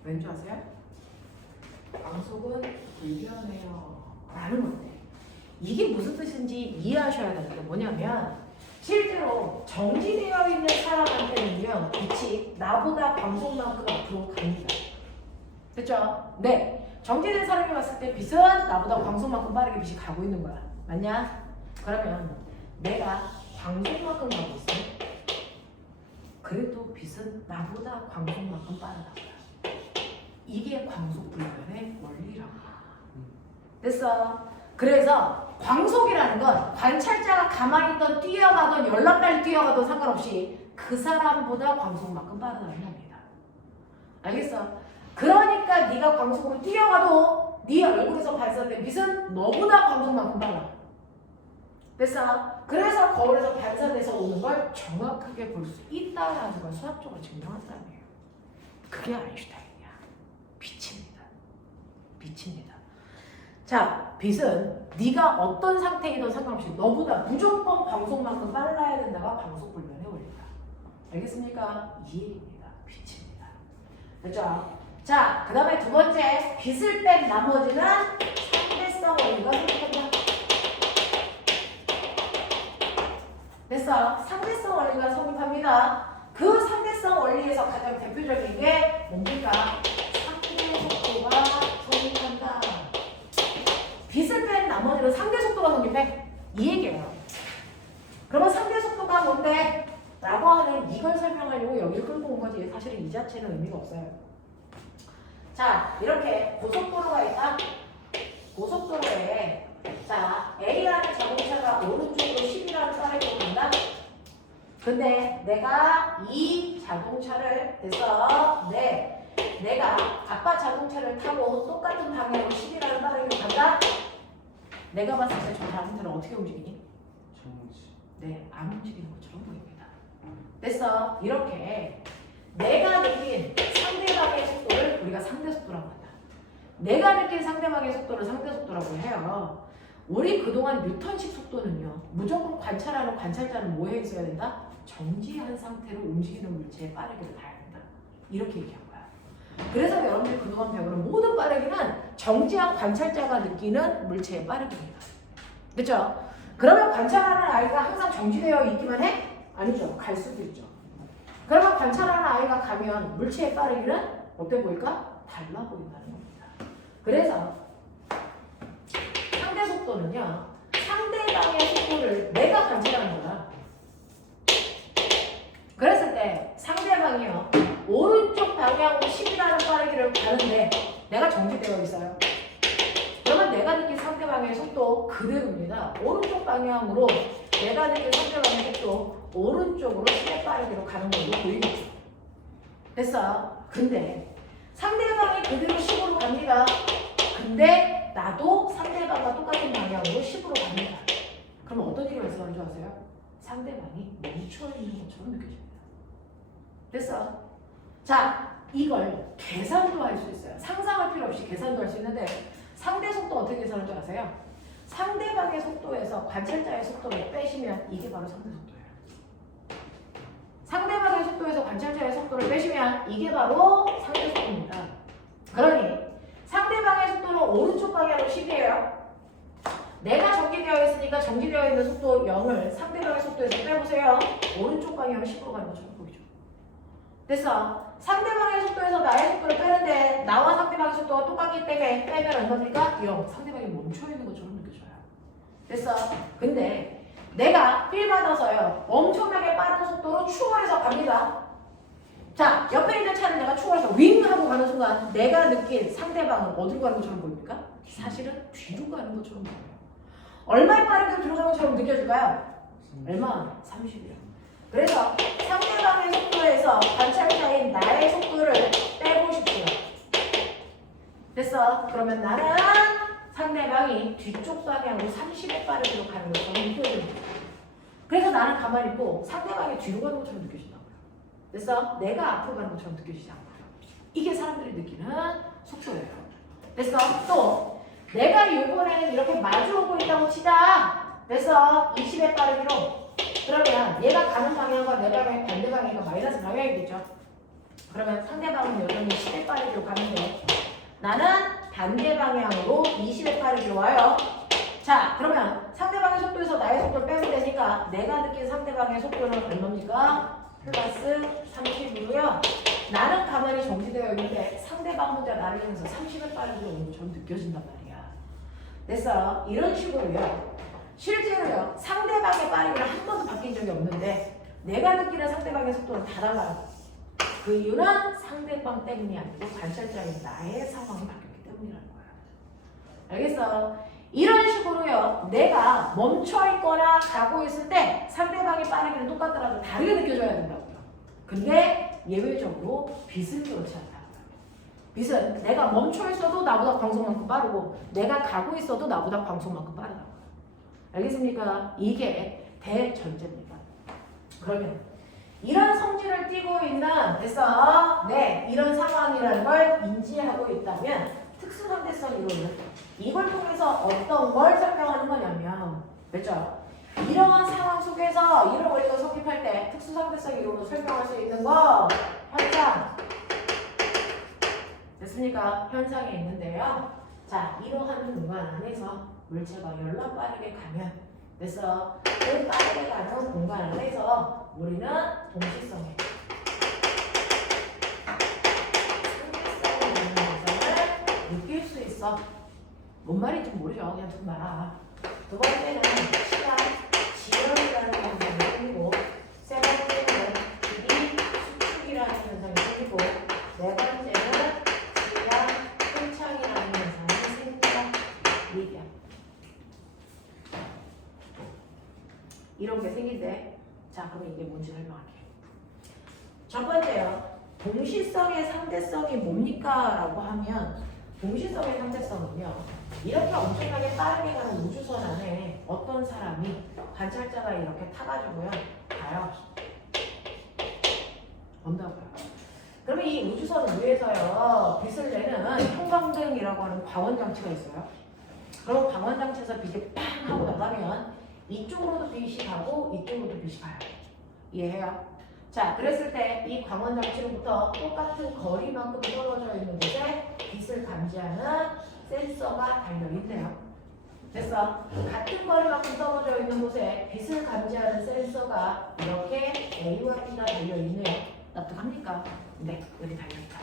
왠지 아세요? 광속은 불변해요 라는 건데 이게 무슨 뜻인지 이해하셔야 되는 게 뭐냐면 실제로 정지되어 있는 사람한테는요 빛이 나보다 광속만큼 앞으로 갑니다. 됐죠? 네. 정지된 사람이 왔을 때 빛은 나보다 광속만큼 빠르게 빛이 가고 있는 거야. 맞냐? 그러면 내가 광속만큼 가고 있어. 그래도 빛은 나보다 광속만큼 빠르다고요. 이게 광속불변의 원리라고. 됐어? 그래서 광속이라는 건 관찰자가 가만히 있던 뛰어가던 열나 빨리 뛰어가던 상관없이 그 사람보다 광속만큼 빠르다는 겁니다. 알겠어? 그러니까 네가 광속으로 뛰어가도 네 얼굴에서 발산된 빛은 너보다 광속만큼 빨라. 됐어? 그래서 거울에서 반사돼서 오는 걸 정확하게 볼 수 있다라는 걸 수학적으로 증명한 사람이에요. 그게 아인슈타인이야. 빛입니다. 빛입니다. 자, 빛은 네가 어떤 상태이든 상관없이 너보다 무조건 광속만큼 빨라야 된다가 광속불변의 원리다. 알겠습니까? 이 얘기입니다. 빛입니다. 됐죠? 자, 그 다음에 두 번째, 빛을 뺀 나머지는 상대성 원리가 성립한다. 됐어? 상대성 원리가 성립합니다. 그 상대성 원리에서 가장 대표적인 게 뭡니까? 상대 속도가 성립한다. 빛을 뺀 나머지는 상대 속도가 성립해. 이 얘기예요. 그러면 상대 속도가 뭔데? 라고 하는 이걸 설명하려고 여기를 끌고 온 거지. 사실은 이 자체는 의미가 없어요. 자, 이렇게 고속도로가 있다. 고속도로에 자 A라는 자동차가 오른쪽으로 10이라는 빠르게 간다. 근데 내가 이 자동차를 됐어. 내가 아빠 자동차를 타고 똑같은 방향으로 10이라는 빠르게 간다. 내가 봤을 때 저 자동차는 어떻게 움직이니? 정지. 네, 안 움직이는 것처럼 보입니다. 됐어. 이렇게 내가 느낀 상대방의 속도를 우리가 상대 속도라고 한다. 내가 느낀 상대방의 속도를 상대 속도라고 해요. 우리 그동안 뉴턴식 속도는요. 무조건 관찰하는 관찰자는 뭐에 있어야 된다? 정지한 상태로 움직이는 물체의 빠르기를 봐야 된다. 이렇게 얘기한 거야. 그래서 여러분들이 그동안 배우는 모든 빠르기는 정지한 관찰자가 느끼는 물체의 빠르기입니다. 그렇죠? 그러면 관찰하는 아이가 항상 정지되어 있기만 해? 아니죠. 갈 수도 있죠. 그러면 관찰하는 아이가 가면 물체의 빠르기는 어때 보일까? 달라 보인다는 겁니다. 그래서 상대 속도는요. 상대방의 속도를 내가 관찰하는 거야. 그랬을 때 상대방이요. 오른쪽 방향으로 10이라는 빠르기를 가는데 내가 정지되어 있어요. 그러면 내가 느낀 상대방의 속도 그대로입니다. 오른쪽 방향으로 내가 느낀 상대방의 속도 오른쪽으로 10의 빠르기로 가는 걸로 보이겠죠. 됐어. 근데 상대방이 그대로 10으로 갑니다. 근데 나도 상대방과 똑같은 방향으로 10으로 갑니다. 그럼 어떤 일이 발생하는 줄 아세요? 상대방이 멈춰 있는 것처럼 느껴집니다. 됐어. 자, 이걸 계산도 할 수 있어요. 상상할 필요 없이 계산도 할 수 있는데 상대 속도 어떻게 계산하는 줄 아세요? 상대방의 속도에서 관찰자의 속도를 빼시면 이게 바로 상대 속도예요. 상대방의 속도에서 관찰자의 속도를 빼시면 이게 바로 상대 속도입니다. 그러니 상대방의 속도는 오른쪽 방향으로 10이에요. 내가 정지되어 있으니까 정지되어 있는 속도 0을 상대방의 속도에서 빼보세요. 오른쪽 방향으로 10으로 가는 것처럼 보이죠. 됐어. 상대방의 속도에서 나의 속도를 빼는데 나와 상대방의 속도가 똑같기 때문에 빼면 얼마입니까? 0. 상대방이 멈춰있는 것처럼 느껴져요. 됐어. 근데 내가 필 받아서요. 엄청나게 빠른 속도로 추월해서 갑니다. 자, 옆에 있는 차를 내가 추월해서 윙 하고 가는 순간 내가 느낀 상대방은 어디로 가는 것처럼 보입니까? 사실은 뒤로 가는 것처럼 보여요. 얼마나 빠르게 뒤로 가는 것처럼 느껴질까요? 얼마? 30이요. 그래서 상대방의 속도에서 관찰자인 나의 속도를 빼보십시오. 됐어. 그러면 나는 상대방이 뒤쪽 방향으로 30의 빠르기로 가는 것처럼 느껴집니다. 그래서 나는 가만히 있고 상대방이 뒤로 가는 것처럼 느껴진다고요. 됐어? 내가 앞으로 가는 것처럼 느껴지지 않고요. 이게 사람들이 느끼는 속도예요. 됐어? 또 내가 이번에는 이렇게 마주오고 있다고 치자. 됐어? 20의 빠르기로. 그러면 얘가 가는 방향과 내 방향 반대 방향과 마이너스 방향이겠죠. 그러면 상대방은 여전히 10의 빠르기로 가는데 나는 반대 방향으로 20의 빠르기로 와요. 자, 그러면 상대방의 속도에서 나의 속도를 빼면 되니까 내가 느낀 상대방의 속도는 얼마입니까? 플러스 30이고요. 나는 가만히 정지되어 있는데 상대방 혼자 나를 향해서 30의 빠르기로 오는 것처럼 느껴진단 말이야. 됐어? 이런 식으로요. 실제로요. 상대방의 빠르기를 한 번도 바뀐 적이 없는데 내가 느끼는 상대방의 속도는 다 달라요. 그 이유는 상대방 때문이 아니고 관찰자인 나의 상황이 바뀌었기 때문이라는 거예요. 알겠어? 이런 식으로요. 내가 멈춰있거나 가고 있을 때 상대방의 빠르기는 똑같더라도 다르게 느껴져야 된다고요. 근데 예외적으로 빛은 그렇지 않다고요. 빛은 내가 멈춰있어도 나보다 광속만큼 빠르고 내가 가고 있어도 나보다 광속만큼 빠르다고요. 알겠습니까? 이게 대전제입니다. 그러면 이런 성질을 띠고 있는 됐어? 네, 이런 상황이라는 걸 인지하고 있다면 특수상대성 이론은 이걸 통해서 어떤 걸 설명하는 거냐면 그렇죠? 이러한 상황 속에서 이런 원리가 성립할 때 특수상대성 이론으로 설명할 수 있는 거 현상 됐습니까? 현상에 있는데요. 자, 이러한 공간 안에서 물체가 열나 빠르게 가면 그래서 그 빠르게 가는 공간 안에서 우리는 동시성에 상대성이 있는 현상을 느낄 수 있어. 뭔 말인지 모르죠. 그냥 듣고 말아. 두 번째는 시간 지연이라는 현상이 생기고 세 번째는 길이 수축이라는 현상이 생기고 네 번째는 시간 팽창이라는 현상이 생긴다. 얘기야. 이런 게 생긴대. 자, 그럼 이게 뭔지 설명할게. 첫 번째요. 동시성의 상대성이 뭡니까? 라고 하면 동시성의 상대성은요. 이렇게 엄청나게 빠르게 가는 우주선 안에 어떤 사람이 관찰자가 이렇게 타가지고요. 가요. 온다고요. 그러면 이 우주선 위에서요. 빛을 내는 형광등이라고 하는 광원장치가 있어요. 그럼 광원장치에서 빛이 팡 하고 나가면 이쪽으로도 빛이 가고 이쪽으로도 빛이 가요. 이해해요? 자, 그랬을 때 이 광원장치로부터 똑같은 거리만큼 떨어져 있는 곳에 빛을 감지하는 센서가 달려있네요. 됐어? 같은 거리만큼 떨어져 있는 곳에 빛을 감지하는 센서가 이렇게 A와 B가 달려있네요. 납득합니까? 네, 여기 달려있다.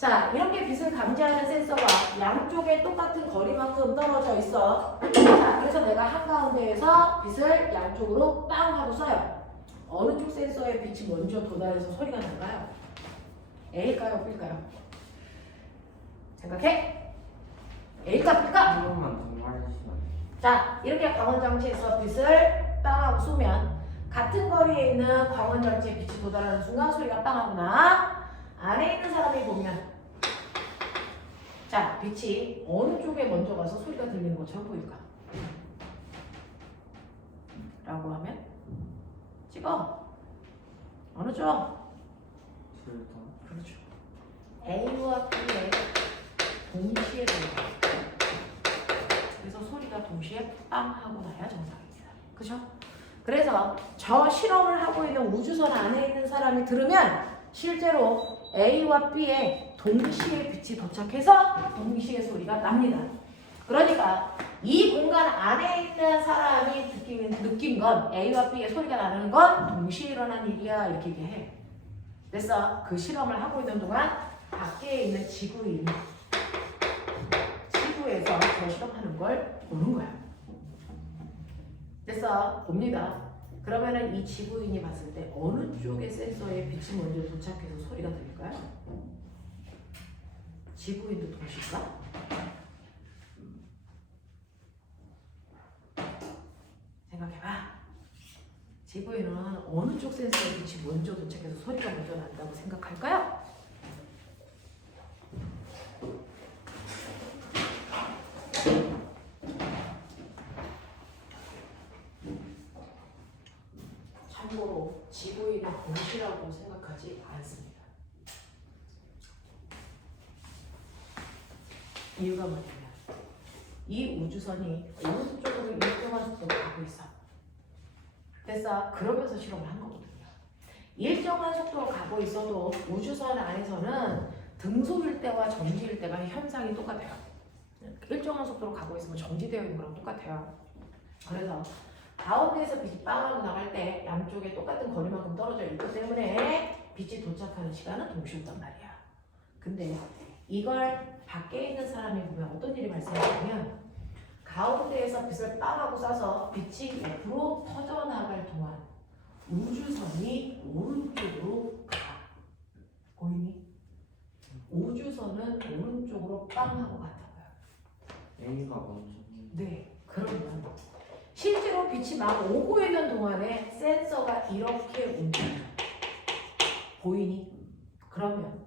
자, 이렇게 빛을 감지하는 센서가 양쪽에 똑같은 거리만큼 떨어져 있어. 자, 그래서 내가 한가운데에서 빛을 양쪽으로 빵 하고 쏴요. 어느 쪽 센서에 빛이 먼저 도달해서 소리가 날까요? A일까요? B일까요? 생각해? A일까? B일까? 한 번만 더 말해주시면 안 돼요? 자, 이렇게 광원장치에서 빛을 빵하고 쏘면 같은 거리에 있는 광원장치에 빛이 도달하는 순간 소리가 빵하고 나. 안에 있는 사람이 보면 자, 빛이 어느 쪽에 먼저 가서 소리가 들리는 것처럼 보일까? 라고 하면 찍어. 어느 쪽? 둘 다. 그렇죠. A와 B의 동시에 들려. 그래서 소리가 동시에 빵 하고 나야 정상입니다. 그죠? 그래서 저 실험을 하고 있는 우주선 안에 있는 사람이 들으면 실제로 A와 B의 동시에 빛이 도착해서 동시에 소리가 납니다. 그러니까 이 공간 안에 있는 사람이 느낀 건 A와 B의 소리가 나는 건 동시에 일어난 일이야 이렇게 얘기해. 그래서 그 실험을 하고 있는 동안 밖에 있는 지구에서 저 실험하는 걸 보는 거야. 그래서 봅니다. 그러면은 이 지구인이 봤을 때 어느 쪽의 센서에 빛이 먼저 도착해서 소리가 들릴까요? 지구인도 동시일까? 생각해봐. 지구인은 어느 쪽 센서에 빛이 먼저 도착해서 소리가 먼저 난다고 생각할까요? 참고로 지구인은 동시라고 생각하지 않습니다. 이유가 뭐냐면 이 우주선이 오른쪽으로 일정한 속도로 가고 있어. 그래서 그러면서 실험을 한 거거든요. 일정한 속도로 가고 있어도 우주선 안에서는 등속일 때와 정지일 때가 현상이 똑같아요. 일정한 속도로 가고 있으면 정지되어 있는 거랑 똑같아요. 그래서 가운데에서 빛이 빵하고 나갈 때 양쪽에 똑같은 거리만큼 떨어져 있기 때문에 빛이 도착하는 시간은 동시였단 말이야. 근데 이걸 밖에 있는 사람이 보면 어떤 일이 발생하냐면 가운데에서 빛을 빵하고 쏴서 빛이 옆으로 퍼져나갈 동안 우주선이 오른쪽으로 가. 보이니? 우주선은 오른쪽으로 빵하고 갔다고요. A가 먼저. 네, 그러면 실제로 빛이 막 오고 있는 동안에 센서가 이렇게 움직여요. 보이니? 그러면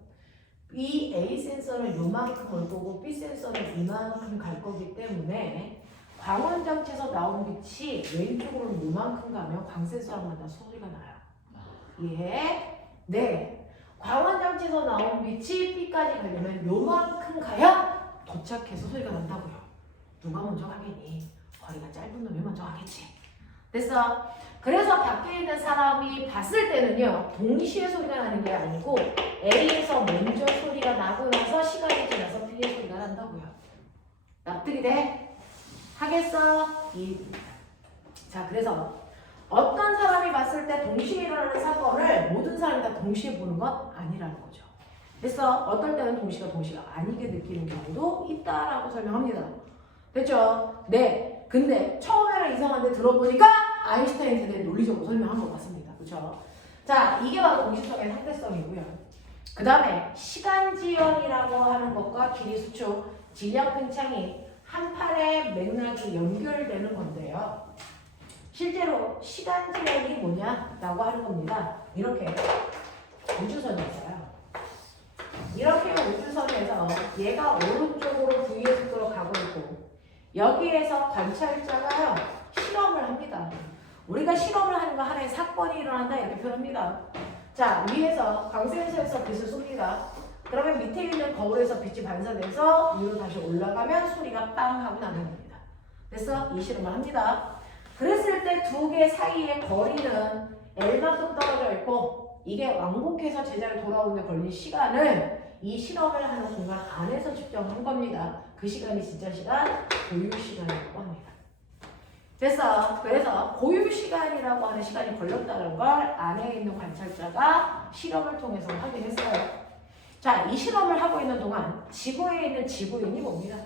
이 A 센서는 요만큼 올 거고 B 센서는 이만큼 갈 거기 때문에 광원장치에서 나온 빛이 왼쪽으로 요만큼 가면 광센서랑 만나 소리가 나요. 이해? 네. 광원장치에서 나온 빛이 B까지 가려면 요만큼 가야 도착해서 소리가 난다고요. 누가 먼저 가겠니? 거리가 짧은 놈이 먼저 가겠지. 됐어? 그래서 밖에 있는 사람이 봤을 때는요, 동시에 소리가 나는 게 아니고 A에서 먼저 소리가 나고 나서 시간이 지나서 B의 소리가 난다고요. 납득이 돼? 하겠어? 자, 그래서 어떤 사람이 봤을 때 동시에 일어나는 사건을 모든 사람이 다 동시에 보는 건 아니라는 거죠. 그래서 어떨 때는 동시가 아니게 느끼는 경우도 있다라고 설명합니다. 됐죠? 네. 근데 처음에는 이상한데 들어보니까 아인슈타인 세대의 논리적으로 설명한 것 같습니다. 그렇죠? 자, 이게 바로 동시성의 상대성이고요. 그 다음에 시간지연이라고 하는 것과 길이수축, 질량 팽창이 한 판의 맥락이 연결되는 건데요. 실제로 시간지연이 뭐냐라고 하는 겁니다. 이렇게 우주선이 있어요. 이렇게 우주선에서 얘가 오른쪽으로 V의 속도로 가고 있고 여기에서 관찰자가요 실험을 합니다. 우리가 실험을 하는 거 하나의 사건이 일어난다 이렇게 표현합니다. 자, 위에서 광센서에서 빛을 쏩니다. 그러면 밑에 있는 거울에서 빛이 반사돼서 위로 다시 올라가면 소리가 빵 하고 나는 겁니다. 그래서 이 실험을 합니다. 그랬을 때 두 개 사이의 거리는 L만큼 떨어져 있고 이게 왕복해서 제자리에 돌아오는 데 걸린 시간을 이 실험을 하는 공간 안에서 측정한 겁니다. 그 시간이 진짜 시간, 고유 시간이라고 합니다. 그래서 고유 시간이라고 하는 시간이 걸렸다는 걸 안에 있는 관찰자가 실험을 통해서 확인했어요. 자, 이 실험을 하고 있는 동안 지구에 있는 지구인이 뭡니다.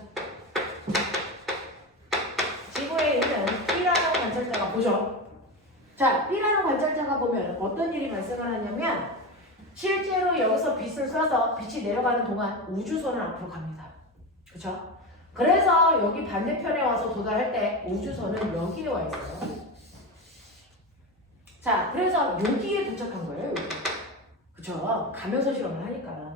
지구에 있는 B라는 관찰자가 보죠. 자, B라는 관찰자가 보면 어떤 일이 발생을 하냐면 실제로 여기서 빛을 쏴서 빛이 내려가는 동안 우주선은 앞으로 갑니다. 그렇죠? 그래서 여기 반대편에 와서 도달할 때 우주선은 여기에 와 있어요. 자, 그래서 여기에 도착한 거예요. 여기. 그쵸? 가면서 실험을 하니까.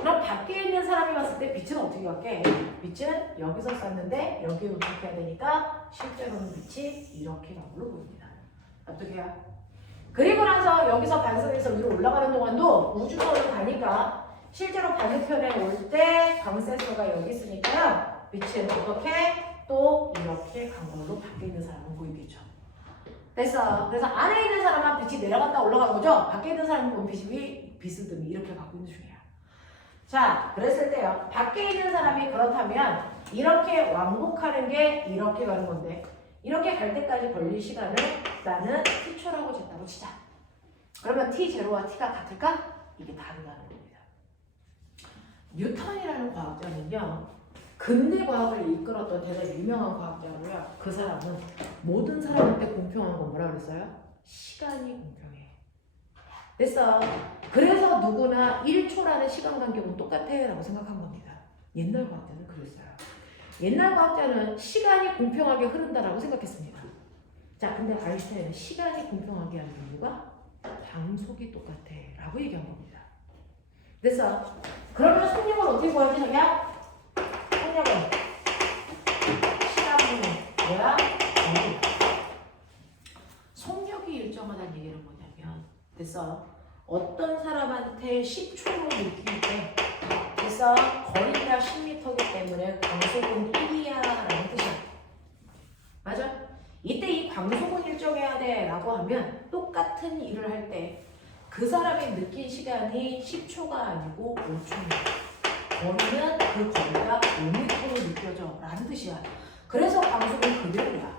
그럼 밖에 있는 사람이 봤을 때 빛은 어떻게 갈게? 빛은 여기서 쐈는데 여기에 도착해야 되니까 실제로는 빛이 이렇게 간 걸로 보입니다. 어떻게요? 그리고 나서 여기서 반성해서 위로 올라가는 동안도 우주선으로 가니까 실제로 반대편에 올 때 광센서가 여기 있으니까요. 빛은 어떻게? 또 이렇게 간 걸로 밖에 있는 사람은 보이겠죠. 됐어. 그래서 안에 있는 사람은 빛이 내려갔다 올라가는 거죠. 밖에 있는 사람은 보면 빛을 듬이 이렇게 갖고 있는 중이에요. 자, 그랬을 때요. 밖에 있는 사람이 그렇다면 이렇게 왕복하는 게 이렇게 가는 건데 이렇게 갈 때까지 걸릴 시간을 나는 t초라고 쟀다고 치자. 그러면 t0와 t가 같을까? 이게 다르다는 겁니다. 뉴턴이라는 과학자는요. 근대 과학을 이끌었던 대단히 유명한 과학자고요. 그 사람은 모든 사람한테 공평한 건 뭐라 그랬어요? 시간이 공평해. 됐어. 그래서 누구나 1초라는 시간 간격은 똑같아 라고 생각한 겁니다. 옛날 과학자는 그랬어요. 옛날 과학자는 시간이 공평하게 흐른다라고 생각했습니다. 자, 근데 아인슈타인은 시간이 공평하게 하는 이유가 방속이 똑같아 라고 얘기한 겁니다. 됐어. 그러면 속력을 어떻게 구하지, 자기야? 속력은 시간분의 뭐야? 속력이 일정하다는 얘기는 뭐냐면 됐어. 어떤 사람한테 10초로 느낄 때 됐어. 거리가 10m이기 때문에 광속은 1이야 라는 뜻이야. 맞아? 이때 이 광속은 일정해야 돼 라고 하면 똑같은 일을 할 때 그 사람이 느낀 시간이 10초가 아니고 5초입니다. 거리는 그 거리가 5m로 느껴져 라는 뜻이야. 그래서 광속은 그대로야.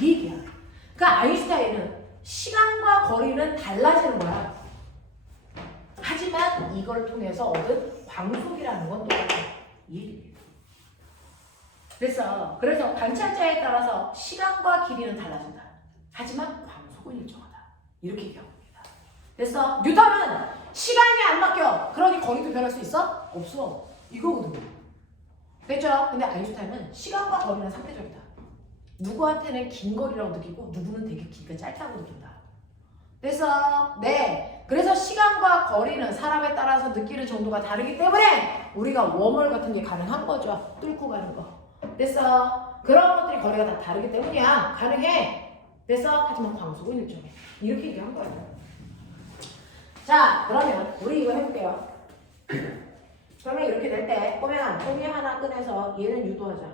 이 얘기야. 그러니까 아인슈타인은 시간과 거리는 달라지는 거야. 하지만 이걸 통해서 얻은 광속이라는 건 똑같아. 이 얘기입니다. 그래서 관찰자에 따라서 시간과 길이는 달라진다. 하지만 광속은 일정하다. 이렇게 얘기하고 있습니다. 됐어? 뉴턴은 시간이 안 바뀌어. 그러니 거리도 변할 수 있어? 없어. 이거거든요. 됐죠? 근데 아인슈타인은 시간과 거리는 상대적이다. 누구한테는 긴 거리라고 느끼고 누구는 되게 길게 짧다고 느낀다. 됐어? 네. 그래서 시간과 거리는 사람에 따라서 느끼는 정도가 다르기 때문에 우리가 웜홀 같은 게 가능한 거죠. 뚫고 가는 거. 됐어? 그런 것들이 거리가 다 다르기 때문이야. 가능해. 됐어? 하지만 광속은 일정해. 이렇게 얘기한 거예요. 자, 그러면 우리 이거 해볼게요. 그러면 이렇게 될 때 꼬맹아, 종이 하나 꺼내서 얘는 유도하자.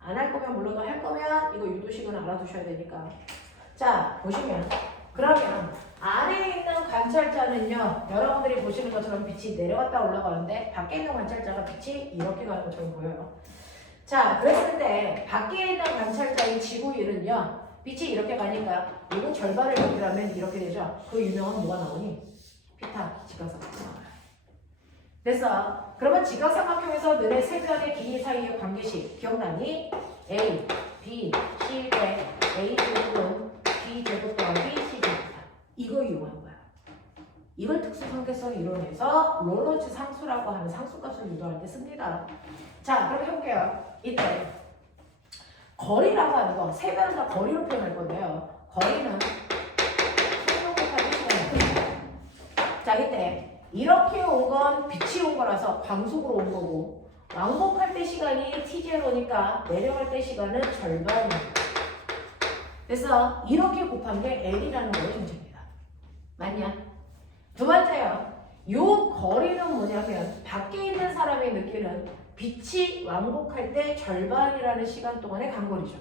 안 할 거면 물론 할 거면 이거 유도식은 알아두셔야 되니까. 자, 보시면 그러면 안에 있는 관찰자는요. 여러분들이 보시는 것처럼 빛이 내려갔다 올라가는데 밖에 있는 관찰자가 빛이 이렇게 가는 것처럼 보여요. 자, 그랬을 때 밖에 있는 관찰자인 지구인은요. 빛이 이렇게 가니까 이거 절반을 연결하면 이렇게 되죠. 그 유명한 뭐가 나오니? 피타, 직각삼각형 나와요. 됐어. 그러면 직각삼각형에서 너네 세 변의 길이 사이의 관계식 기억나니? A, B, C 대 A 제곱은 B 제곱 더하기 C 제곱이다. 이거 이용하는 거야. 이걸 특수관계성 이론에서 로런츠 상수라고 하는 상수값을 유도할 때 씁니다. 자, 그럼 해볼게요. 이때 거리라고 하는 거, 세 변을 다 거리로 표현할 건데요. 거리는 속력 곱하기 시간입니다. 자, 이때 이렇게 온 건 빛이 온 거라서 광속으로 온 거고 왕복할 때 시간이 t0니까 내려갈 때 시간은 절반입니다. 그래서 이렇게 곱한 게 L이라는 거의 존재입니다. 맞냐? 두 번째요. 요 거리는 뭐냐면 밖에 있는 사람이 느끼는 빛이 왕복할 때 절반이라는 시간 동안의 간거리죠.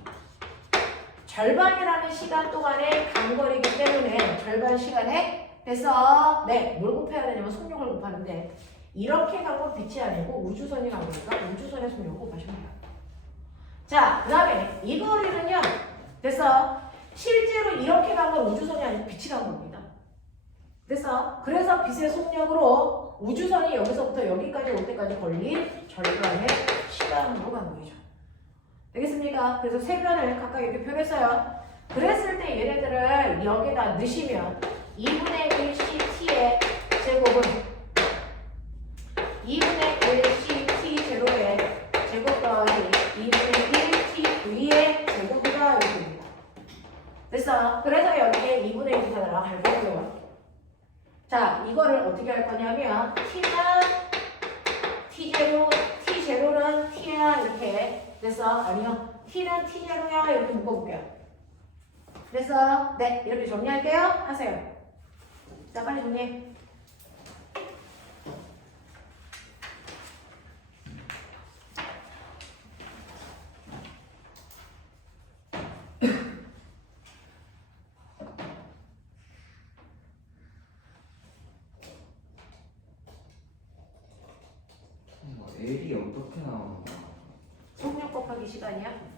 절반이라는 시간 동안의 간거리이기 때문에 절반 시간에 그래서 네, 뭘 곱해야 되냐면 속력을 곱하는데 이렇게 간 건 빛이 아니고 우주선이 간 거니까 우주선의 속력을 곱하시면 돼요. 자, 그 다음에 이 거리는요. 그래서 실제로 이렇게 간 건 우주선이 아니고 빛이 간 겁니다. 됐어? 그래서 빛의 속력으로 우주선이 여기서부터 여기까지 올 때까지 걸린 절반의 시간으로 가는 거죠. 되겠습니까? 그래서 세 변을 각각 이렇게 표현했어요. 그랬을 때 얘네들을 여기다 넣으시면 2분의 1ct의 제곱은 2분의 1ct 제로의 제곱 더하기 2분의 1tv의 제곱이다 이렇게 됩니다. 됐어? 그래서 여기에 2분의 1이 다 나갈 거고요. 자, 이거를 어떻게 할 거냐면 t는 t제로, t제로는 t야 이렇게 됐어? 아니요, t는 t제로야 이렇게 묶어볼게요. 됐어? 네, 이렇게 정리할게요. 하세요. 자, 빨리 정리해. L이 어떻게 나오는 거야? 속력 곱하기 시간이야?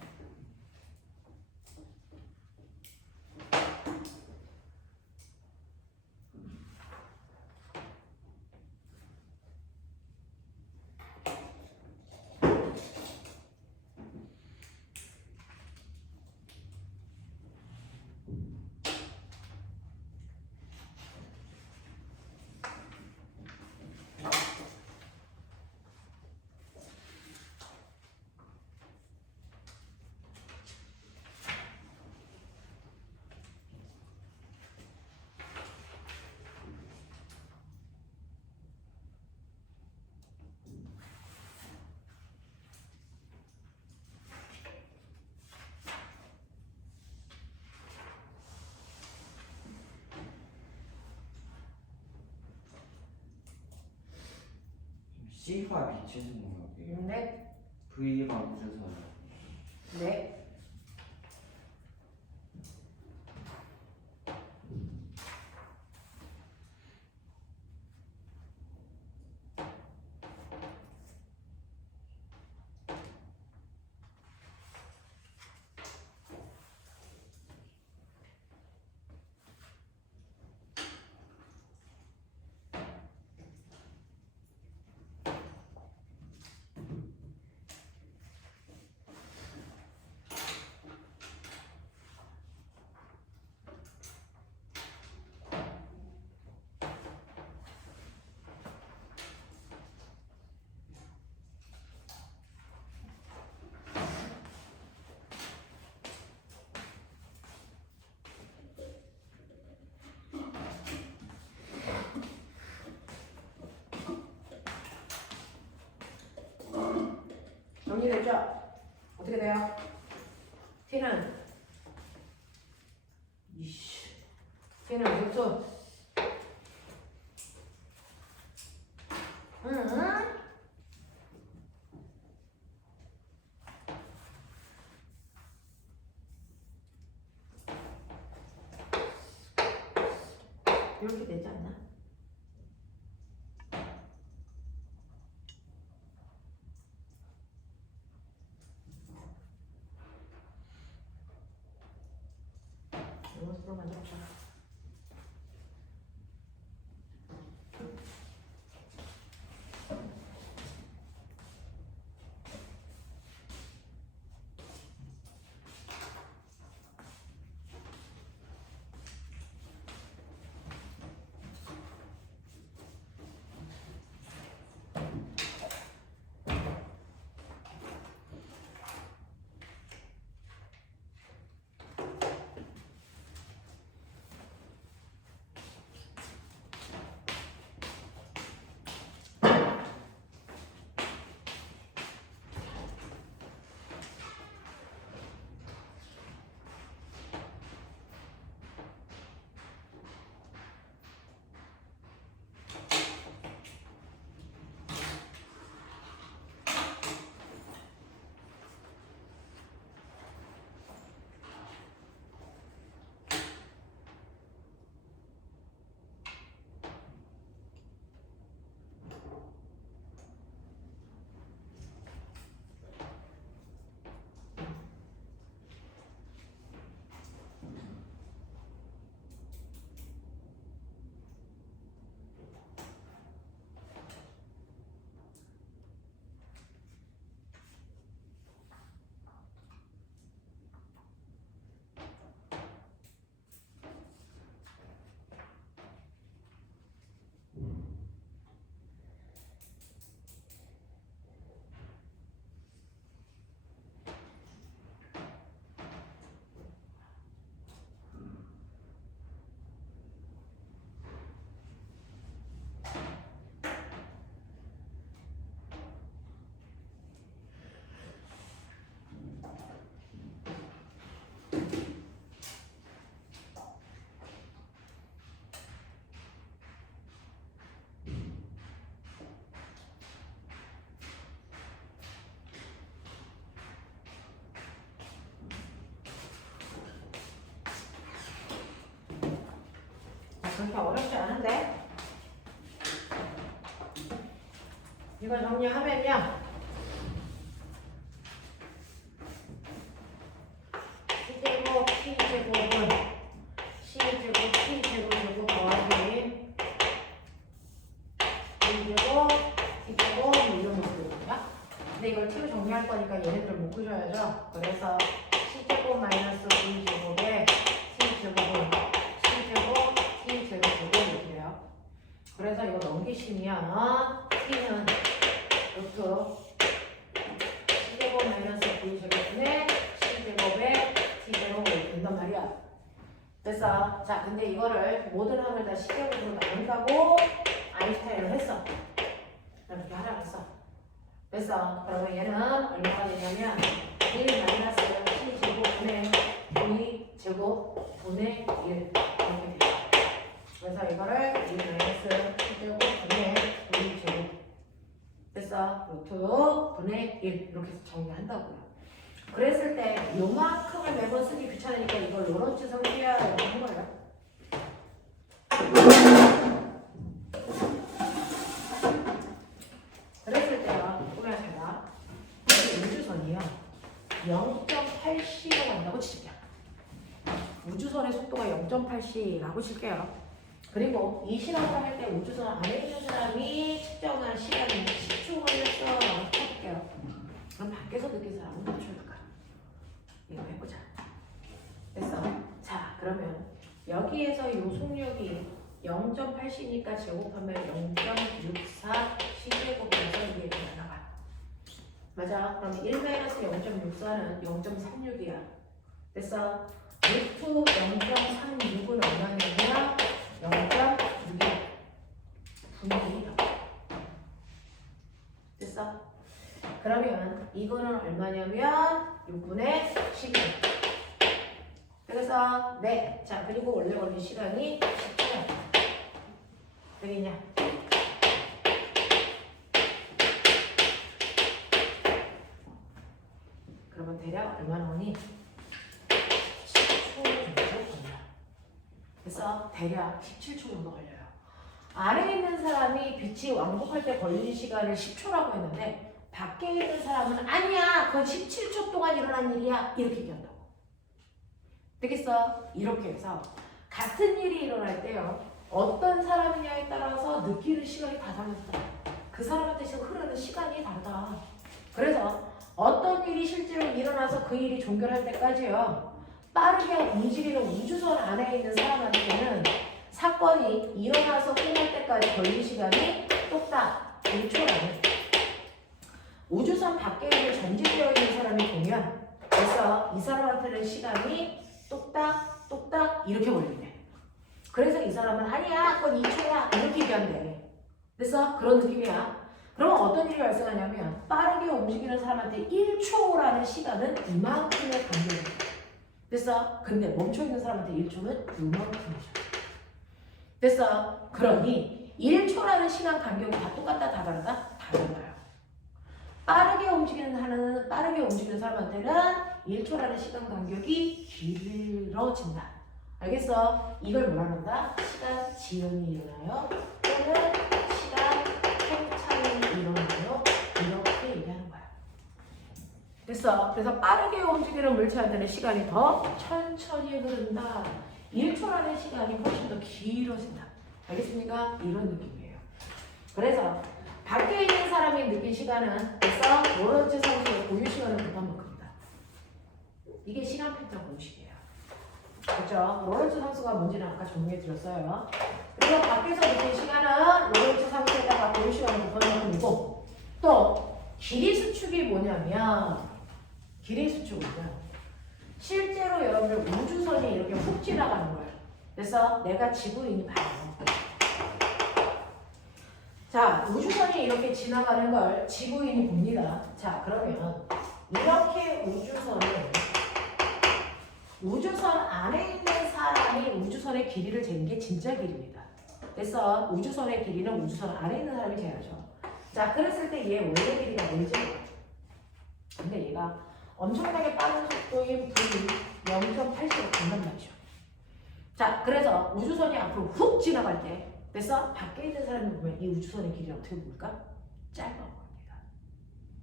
C가 빛의 속력이에요. 네. V가 우주선이요. 네. 정리됐죠? 어떻게 돼요? t는 t는 어디부터? 이렇게 되지 않나? 이것으로 만들자. 그렇게 어렵지 않은데 이거 정리하면요 C제곱 T제곱은 C제곱 T제곱 더하기 A제곱 T제곱 이런 모습이거든요. 근데 이걸 T로 정리할 거니까 얘네들을 묶으셔야죠. 그래서 C제곱 마이너스 B제곱에 T제곱은 C제곱 T제곱 이렇게 돼요. 그래서 이거 넘기시면 T는 루트 C제곱 마이너스 B제곱분의 C제곱에 T제곱 이렇게 된단 말이야. 됐어. 자, 근데 이거를 모든 항을 다 C제곱으로 나눈다고 아인슈타인을 했어. 이렇게 하라고 했어. 됐어. 그러면 얘는 얼마가 되냐면 1 마이너스 C제곱분의 B제곱분의 1 이렇게 돼요. 그래서 이거를 1 마이너스 C제곱분의 B제곱 됐어. 루트 분의 1 이렇게 해서 정리한다고요. 그랬을 때 요만큼을 매번 쓰기 귀찮으니까 이걸 로런츠 성리야 이렇게 한 거예요. 그랬을 때요. 꾸며야 된다. 우주선이요. 0.8c로 간다고 칠게요. 우주선의 속도가 0.8c라고 칠게요. 그리고 이 실험을 할 때 우주선 안에 있는 사람이 측정한 시간이 10초 걸렸어 라고 쳐볼게요. 그럼 밖에서 느낀 사람은 몇 초일까? 이거 해보자. 됐어? 자, 그러면 여기에서 이 속력이 0.8c니까 제곱하면 0.64 c제곱해서 이게 이렇게 나가. 맞아. 그럼 1-0.64는 0.36이야. 됐어? 루트 0.36은 얼마냐면 0.6이야. 분의 1이야. 됐어? 그러면 이거는 얼마냐면 6분의 10이야. 그래서 네. 자, 그리고 원래 걸린 시간이 10초야. 되겠냐? 그러면 대략 얼마나 오니? 10초 정도 걸려. 그래서 대략 17초 정도 걸려요. 아래에 있는 사람이 빛이 왕복할 때 걸리는 시간을 10초라고 했는데 밖에 있는 사람은 아니야, 그건 17초 동안 일어난 일이야 이렇게 얘기한다고. 되겠어? 이렇게 해서 같은 일이 일어날 때요, 어떤 사람이냐에 따라서 느끼는 시간이 다 달라졌다. 그 사람한테 지금 흐르는 시간이 다르다. 그래서 어떤 일이 실제로 일어나서 그 일이 종결할 때까지요, 빠르게 움직이는 우주선 안에 있는 사람한테는 사건이 일어나서 끝날 때까지 걸린 시간이 똑딱 1초라는. 우주선 밖에 있는 전지되어 있는 사람이 보면 그래서 이 사람한테는 시간이 똑딱 이렇게 걸리네. 그래서 이 사람은 아니야, 그건 2초야 이렇게 얘기한대. 그래서 그런 느낌이야. 그러면 어떤 일이 발생하냐면 빠르게 움직이는 사람한테 1초라는 시간은 이만큼의 간격이야. 됐어? 근데 멈춰있는 사람한테 1초는 이만큼이죠. 됐어? 그러니 1초라는 시간 간격이 다 똑같다, 다 다르다? 다른 거예요. 빠르게 움직이는 사람한테는 1초라는 시간 간격이 길어진다. 알겠어? 이걸 뭐라 그런다? 시간 지연이 일어나요. 또는 시간 팽창이 일어나요. 이렇게 얘기하는 거야. 됐어? 그래서 빠르게 움직이는 물체한테는 시간이 더 천천히 흐른다. 1초라는 시간이 훨씬 더 길어진다. 알겠습니까? 이런 느낌이에요. 그래서 밖에 있는 사람이 느낀 시간은 그래서 로런츠 상수의 고유 시간은 그만큼이다. 이게 시간 팽창 공식이에요. 그렇죠? 로런츠 상수가 뭔지는 아까 정리해 드렸어요. 그래서 밖에서 느낀 시간은 로런츠 상수에다가 고유 시간은 그만큼이고, 또 길이 수축이 뭐냐면, 길이 수축은요, 실제로 여러분들 우주선이 이렇게 훅 지나가는 거예요. 그래서 내가 지구인이 봐요. 자, 우주선이 이렇게 지나가는 걸 지구인이 봅니다. 자, 그러면 이렇게 우주선 안에 있는 사람이 우주선의 길이를 재는 게 진짜 길입니다. 그래서 우주선의 길이는 우주선 안에 있는 사람이 재야죠. 자, 그랬을 때 얘 원래 길이가 뭔지 몰라요. 근데 얘가 엄청나게 빠른 속도인 V 0.8c로 간단 말이죠. 자, 그래서 우주선이 앞으로 훅 지나갈 때 됐어? 밖에 있는 사람이 보면 이 우주선의 길이 어떻게 보일까? 짧아 보입니다.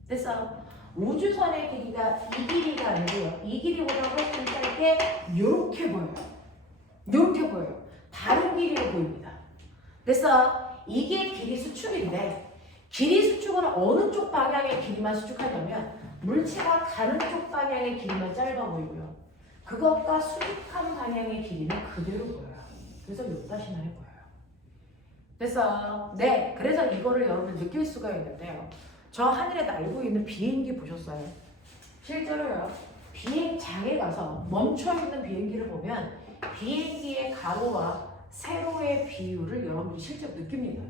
됐어? 우주선의 길이가 이 길이가 아니고요. 이 길이보다 훨씬 짧게 이렇게 보여요. 이렇게 보여요. 다른 길이로 보입니다. 됐어? 이게 길이 수축인데 길이 수축은 어느 쪽 방향의 길이만 수축하냐면 물체가 가는 쪽 방향의 길이만 짧아 보이고요. 그것과 수직한 방향의 길이는 그대로 보여요. 그래서 몇 다시나 해보여요. 됐어? 네, 그래서 이거를 여러분 느낄 수가 있는데요. 저 하늘에 날고 있는 비행기 보셨어요? 실제로요. 비행장에 가서 멈춰있는 비행기를 보면 비행기의 가로와 세로의 비율을 여러분이 실제로 느낍니다.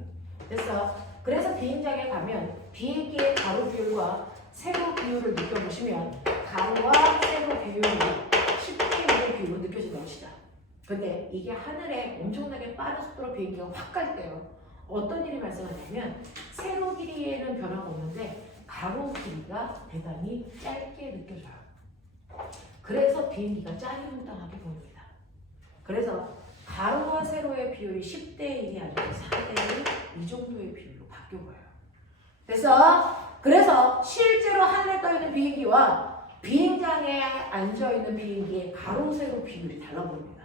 됐어? 그래서 비행장에 가면 비행기의 가로 비율과 세로 비율을 느껴보시면 가로와 세로 비율이 10대 1의 비율로 느껴진다고 합시다. 근데 이게 하늘에 엄청나게 빠른 속도로 비행기가 확 갈 때요. 어떤 일이 발생하냐면 세로 길이에는 변화가 없는데 가로 길이가 대단히 짧게 느껴져요. 그래서 비행기가 짜리몽땅하게 보입니다. 그래서 가로와 세로의 비율이 10대 1이 아니라 4대 1 이 정도의 비율로 바뀌어 보여요. 그래서 실제로 하늘에 떠 있는 비행기와 비행장에 앉아 있는 비행기의 가로 세로 비율이 달라 보입니다.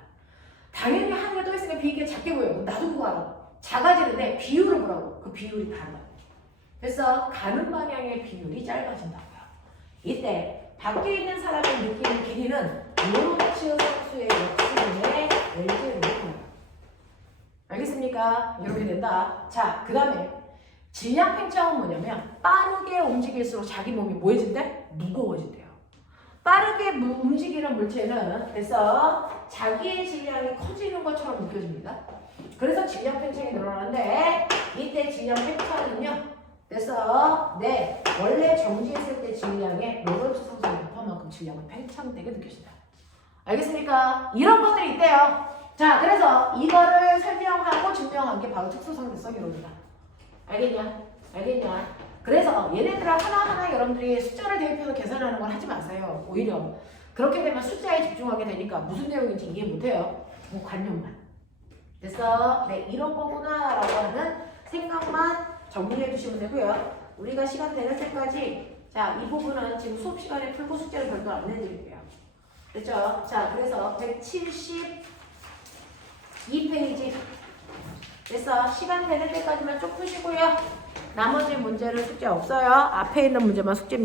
당연히 하늘에 떠 있으니까 비행기가 작게 보여요. 나도 그거 알아. 작아지는데 비율을 보라고. 그 비율이 달라요. 그래서 가는 방향의 비율이 짧아진다고요. 이때 밖에 있는 사람이 느끼는 길이는 로런츠 상수의 역수분의 L제로 보여요. 알겠습니까? 이렇게 된다. 자, 그 다음에 질량 팽창은 뭐냐면 빠르게 움직일수록 자기 몸이 뭐해진대? 무거워진대요. 빠르게 움직이는 물체는 그래서 자기의 질량이 커지는 것처럼 느껴집니다. 그래서 질량 팽창이 늘어나는데 이때 질량 팽창은요. 그래서 네, 원래 정지했을 때 질량의 로런츠 상수의 몇만큼 질량은 팽창되게 느껴진다. 알겠습니까? 이런 것들이 있대요. 자, 그래서 이거를 설명하고 증명한 게 바로 특수상대성 이론이다. 알겠냐? 그래서 얘네들을 하나하나 여러분들이 숫자를 대입해서 계산하는 건 하지 마세요. 오히려 그렇게 되면 숫자에 집중하게 되니까 무슨 내용인지 이해 못해요. 뭐 관념만. 됐어? 네, 이런 거구나 라고 하는 생각만 정리해 두시면 되고요. 우리가 시간 되는 때까지 자, 이 부분은 지금 수업 시간에 풀고 숙제를 별도 안 내드릴게요. 됐죠? 자, 그래서 172페이지 됐어? 시간 되는 때까지만 쭉 푸시고요. 나머지 문제는 숙제 없어요. 앞에 있는 문제만 숙제입니다.